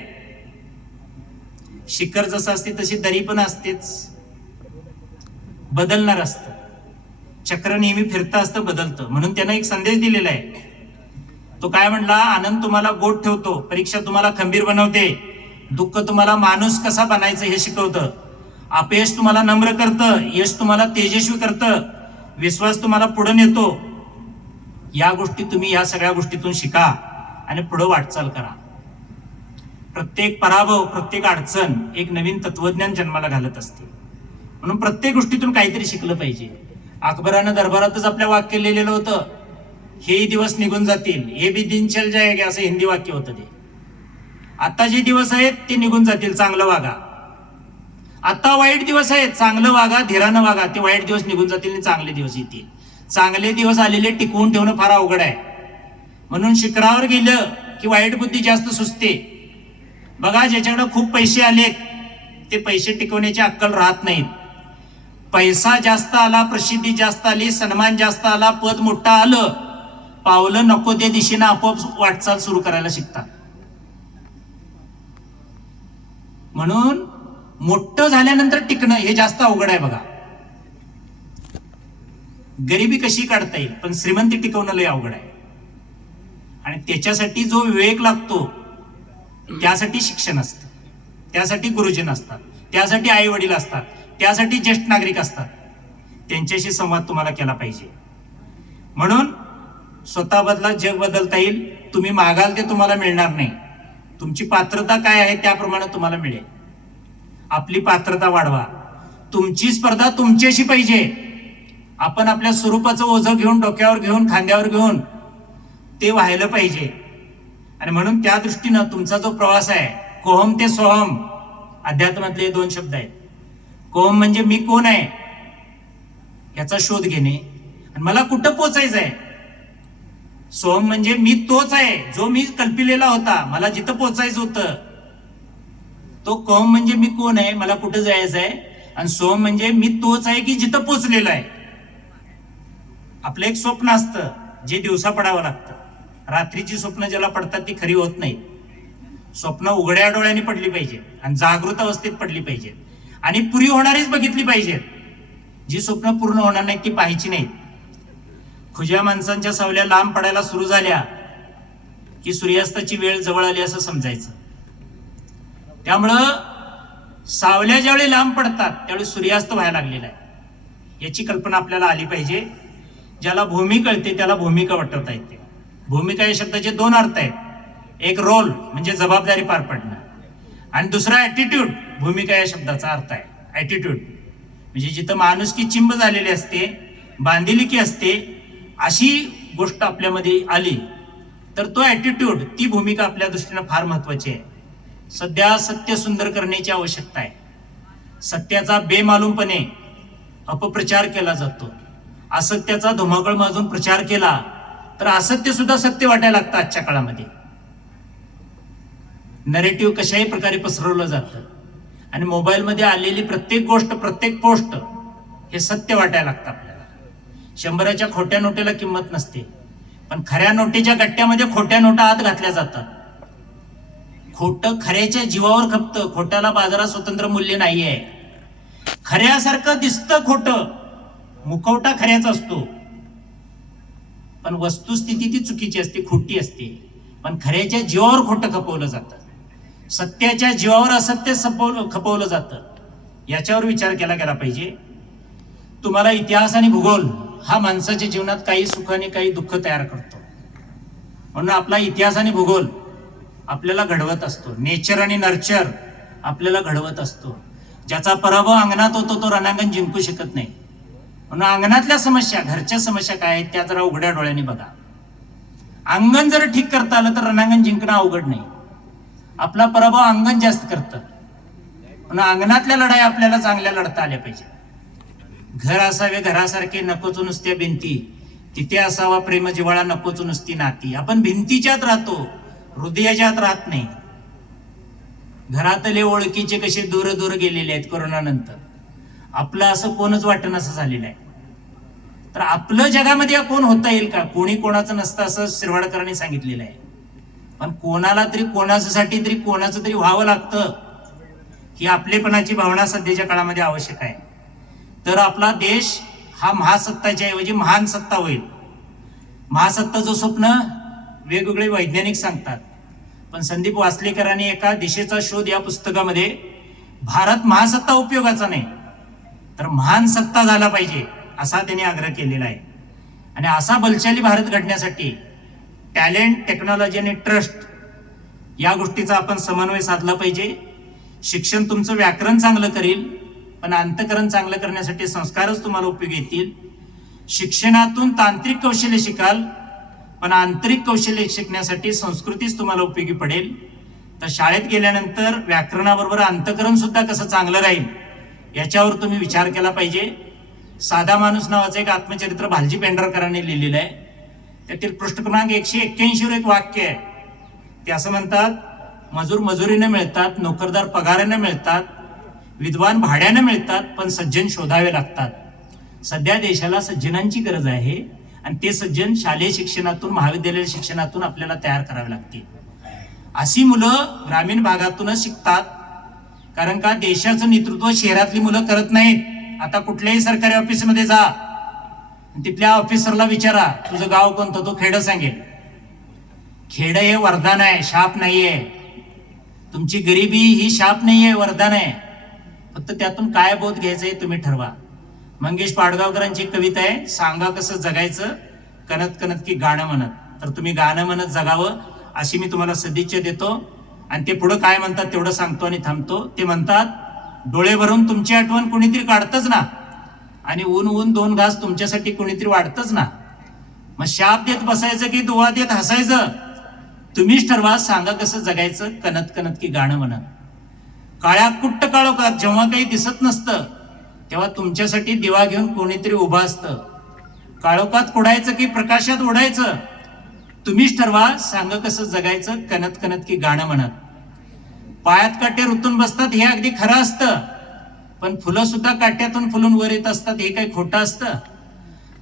शिखर जसं असते तशी दरी पण असतेच, बदलणार असतं. चक्र नेहमी फिरतं असतं, बदलतं. म्हणून त्यानं एक संदेश दिलेला आहे. तो काय म्हणला? आनंद तुम्हाला गोड ठेवतो, परीक्षा तुम्हाला खंबीर बनवते, दुःख तुम्हाला माणूस कसा बनायचं हे शिकवतं, अपयश तुम्हाला नम्र करतं, यश तुम्हाला तेजस्वी करतं, विश्वास तुम्हाला पुढे नेतो. या गोष्टी तुम्ही या सगळ्या गोष्टीतून शिका आणि पुढे वाटचाल करा. प्रत्येक पराभव, प्रत्येक अडचण एक नवीन तत्वज्ञान जन्माला घालत असते. म्हणून प्रत्येक गोष्टीतून काहीतरी शिकलं पाहिजे. अकबरानं दरबारातच आपल्या वाक्य लिहिलेलं होतं, हे दिवस निघून जातील, हे भी दिन चल जाएगा, असं हिंदी वाक्य होतं ते. आता जे दिवस आहेत ते निघून जातील, चांगलं वागा. आता वाईट दिवस आहेत, चांगलं वागा, धीरानं वागा. ते वाईट दिवस निघून जातील आणि चांगले दिवस येतील. चांगले दिवस आलेले टिकवून ठेवणं फार अवघड आहे. म्हणून शिखरावर गेलं की वाईट बुद्धी जास्त सुचते. बघा, ज्याच्याकडे खूप पैसे आलेत ते पैसे टिकवण्याची अक्कल राहत नाहीत. पैसा जास्त आला, प्रसिद्धी जास्त आली, सन्मान जास्त आला, पद मोठा आलं पावलं नको त्या दिशेनं आपोआप वाटचाल सुरू करायला शिकतात. म्हणून मोठं झाल्यानंतर टिकणं हे जास्त अवघड आहे बघा. गरिबी कशी काढता येईल, पण श्रीमंती टिकवणं लय अवघड आहे. आणि त्याच्यासाठी जो विवेक लागतो त्यासाठी शिक्षण असतं, त्यासाठी गुरुजन असतात, त्यासाठी आई वडील असतात, त्यासाठी ज्येष्ठ नागरिक असतात. त्यांच्याशी संवाद तुम्हाला केला पाहिजे. म्हणून स्वतः बदला, जग बदलता येईल. तुम्ही मागाल ते तुम्हाला मिळणार नाही. तुमची पात्रता काय आहे त्याप्रमाणे तुम्हाला मिळेल. आपली पात्रता वाढवा. तुमची स्पर्धा तुमच्याशी पाहिजे. आपण आपल्या स्वरूपाचं ओझं घेऊन, डोक्यावर घेऊन, खांद्यावर घेऊन ते व्हायला पाहिजे. आणि म्हणून त्या दृष्टीनं तुमचा जो प्रवास आहे, कोहम ते सोहम, अध्यात्मातले 2 शब्द आहेत. कोहम म्हणजे मी कोण आहे याचा शोध घेणे आणि मला कुठं पोचायचं आहे. सोहम म्हणजे मी तोच आहे जो मी कल्पिलेला होता, मला जिथं पोचायचं होतं. तो कोहम म्हणजे मी कोण आहे, मला कुठं जायचं आहे. आणि सोहम म्हणजे मी तोच आहे की जिथं पोचलेलो आहे. आपलं एक स्वप्न असतं जे दिवसा पडावं लागतं. रात्रीची स्वप्न ज्याला पडतात ती खरी होत नाहीत. स्वप्न उघड्या डोळ्यांनी पडली पाहिजेत आणि जागृत अवस्थेत पडली पाहिजेत आणि पुरी होणारीच बघितली पाहिजेत. जी स्वप्न पूर्ण होणार नाहीत ती पाहायची नाहीत. खुज्या माणसांच्या सावल्या लांब पडायला सुरू झाल्या की सूर्यास्ताची वेळ जवळ आली असं समजायचं. त्यामुळं सावल्या ज्यावेळी लांब पडतात त्यावेळी सूर्यास्त व्हायला लागलेला आहे. याची कल्पना आपल्याला आली पाहिजे. ज्याला भूमी कळते त्याला भूमिका वटवता येते. भूमिका या शब्दाचे 2 अर्थ आहेत. एक रोल म्हणजे जबाबदारी पार पडणं, आणि दुसरा ऍटिट्यूड. भूमिका या शब्दाचा अर्थ आहे ऍटिट्यूड, म्हणजे जिथं माणुसकी चिंब झालेली असते, बांधिलिकी असते, अशी गोष्ट आपल्यामध्ये आली तर तो ऍटिट्यूड, ती भूमिका आपल्या दृष्टीनं फार महत्वाची आहे. सध्या सत्य सुंदर करण्याची आवश्यकता आहे. सत्याचा बेमालूमपणे अपप्रचार केला जातो. असत्याचा धुमाकूळ माजून प्रचार केला तर असत्य सुद्धा सत्य वाटायला लागतं. आजच्या काळामध्ये नरेटिव्ह कशाही प्रकारे पसरवलं जातं आणि मोबाईलमध्ये आलेली प्रत्येक गोष्ट, प्रत्येक पोस्ट हे सत्य वाटायला लागतं आपल्याला. 100च्या खोट्या नोटेला किंमत नसते, पण खऱ्या नोटेच्या गट्ट्यामध्ये खोट्या नोटा आत घातल्या जातात. खोटं खऱ्याच्या जीवावर खपतं. खोट्याला बाजारात स्वतंत्र मूल्य नाही आहे. खऱ्यासारखं दिसतं खोटं, मुखवटा खऱ्याचा असतो, पण वस्तुस्थिती ती चुकीची असते, खोटी असते. पण खऱ्याच्या जीवावर खोटं खपवलं जातं, सत्याच्या जीवावर असत्य खपवलं जातं. याच्यावर विचार केला गेला पाहिजे. तुम्हाला इतिहास आणि भूगोल हा माणसाच्या जीवनात काही सुख आणि काही दुःख तयार करतो. म्हणून आपला इतिहास आणि भूगोल आपल्याला घडवत असतो. नेचर आणि नर्चर आपल्याला घडवत असतो. ज्याचा पराभव अंगणात होतो तो रणांगण जिंकू शकत नाही. म्हणून अंगणातल्या समस्या, घरच्या समस्या काय आहेत त्या जरा उघड्या डोळ्यांनी बघा. अंगण जर ठीक करता आलं तर रणांगण जिंकणं अवघड नाही. आपला पराभव अंगण जास्त करतं. म्हणून अंगणातल्या लढाई आपल्याला चांगल्या लढता आल्या पाहिजे. घर असावे घरासारखे, नकोच नुसत्या भिंती. तिथे असावा प्रेम जिव्हाळा, नकोच नुसती नाती. आपण भिंतीच्यात राहतो, हृदयाच्यात राहत नाही. घरातले ओळखीचे कसे दूर दूर गेलेले आहेत कोरोनानंतर. आपलं असं कोणच वाटणं असं झालेलं आहे. तर आपलं जगामध्ये कोण होता येईल का? कोणी कोणाचं नसतं असं शिरवाडकरांनी सांगितलेलं आहे. पण कोणाला तरी, कोणासाठी तरी, कोणाचं तरी व्हावं लागतं. ही आपलेपणाची भावना सध्याच्या काळामध्ये आवश्यक आहे. तर आपला देश हा महासत्ताच्या ऐवजी महान सत्ता होईल. महासत्ताचं स्वप्न वेगवेगळे वैज्ञानिक सांगतात, पण संदीप वासलेकरांनी एका दिशेचा शोध या पुस्तकामध्ये, भारत महासत्ता उपयोगाचा नाही तर महान सत्ता झाला पाहिजे असा त्यांनी आग्रह केलेला आहे. आणि असा बलशाली भारत घडण्यासाठी टॅलेंट, टेक्नॉलॉजी आणि ट्रस्ट या गोष्टीचा आपण समन्वय साधला पाहिजे. शिक्षण तुमचं व्याकरण चांगलं करेल, पण अंतकरण चांगलं करण्यासाठी संस्कारच तुम्हाला उपयोगी येतील. शिक्षणातून तांत्रिक कौशल्य शिकाल, पण आंतरिक कौशल्य शिकण्यासाठी संस्कृतीच तुम्हाला उपयोगी पडेल. तर शाळेत गेल्यानंतर व्याकरणाबरोबर अंतकरण सुद्धा कसं चांगलं राहील याच्यावर तुम्ही विचार केला पाहिजे. साधा माणूस नावाचं एक आत्मचरित्र भालजी पेंढारकरांनी लिहिलेलं आहे. त्यातील पृष्ठ क्रमांक 181 वर एक वाक्य आहे. ते असं म्हणतात, मजूर मजुरीने मिळतात, नोकरदार पगाराने मिळतात, विद्वान भाड्याने मिळतात, पण सज्जन शोधावे लागतात. सध्या देशाला सज्जनांची गरज आहे आणि ते सज्जन शालेय शिक्षणातून महाविद्यालय शिक्षणातून आपल्याला तयार करावे लागतील. अशी मुलं ग्रामीण भागातूनच शिकतात. कारण का देशाचं नेतृत्व शहरातली मुलं करत नाहीत. आता कुठल्याही सरकारी ऑफिसमध्ये जा, तिथल्या ऑफिसरला विचारा तुझं गाव कोणतं, तो खेड सांगेल. खेड हे वरदान आहे, शाप नाहीये. तुमची गरिबी ही शाप नाहीये, वरदान आहे. फक्त त्यातून काय बोध घ्यायचं हे तुम्ही ठरवा. मंगेश पाडगावकरांची कविता आहे, सांगा कसं जगायचं कणत कणत की गाणं म्हणत. तर तुम्ही गाणं म्हणत जगावं अशी मी तुम्हाला सदिच्छा देतो. आणि ते पुढं काय म्हणतात तेवढं सांगतो आणि थांबतो. ते म्हणतात, डोळे भरून तुमची आठवण कोणीतरी काढतच ना, आणि ऊन ऊन दोन घास तुमच्यासाठी कोणीतरी वाढतच ना. मग शाप देत बसायचं की दुवा देत हसायचं, तुम्हीच ठरवा. सांगा कसं जगायचं कणत कणत की गाणं म्हणत. काळ्या कुट्ट काळोखात जेव्हा काही दिसत नसतं तेव्हा तुमच्यासाठी दिवा घेऊन कोणीतरी उभं असतं. काळोखात कुडायचं की प्रकाशात उडायचं, तुम्हीच ठरवा. सांगा कसं जगायचं कणत कणत की गाणं म्हणत. पायात काटे रुतून बसतात हे अगदी खरं असतं, पण फुलं सुद्धा काट्यातून फुलून वर येत असतात हे काही खोटं असतं.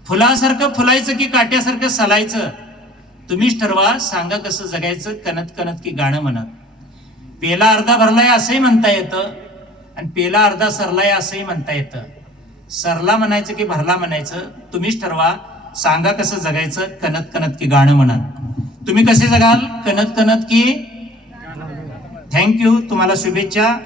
फुलासारखं फुलायचं की काट्यासारखं सलायचं, तुम्हीच ठरवा. सांगा कसं जगायचं कणत कणत की गाणं म्हणत. पेला अर्धा भरलाय असंही म्हणता येतं, आणि पेला अर्धा सरलाय असंही म्हणता येतं. सरला म्हणायचं की भरला म्हणायचं, तुम्हीच ठरवा. सांगा कसं जगायचं कणत कणत की गाणं म्हणत. तुम्ही कसे जगाल कणत कणत की. थँक्यू. तुम्हाला शुभेच्छा.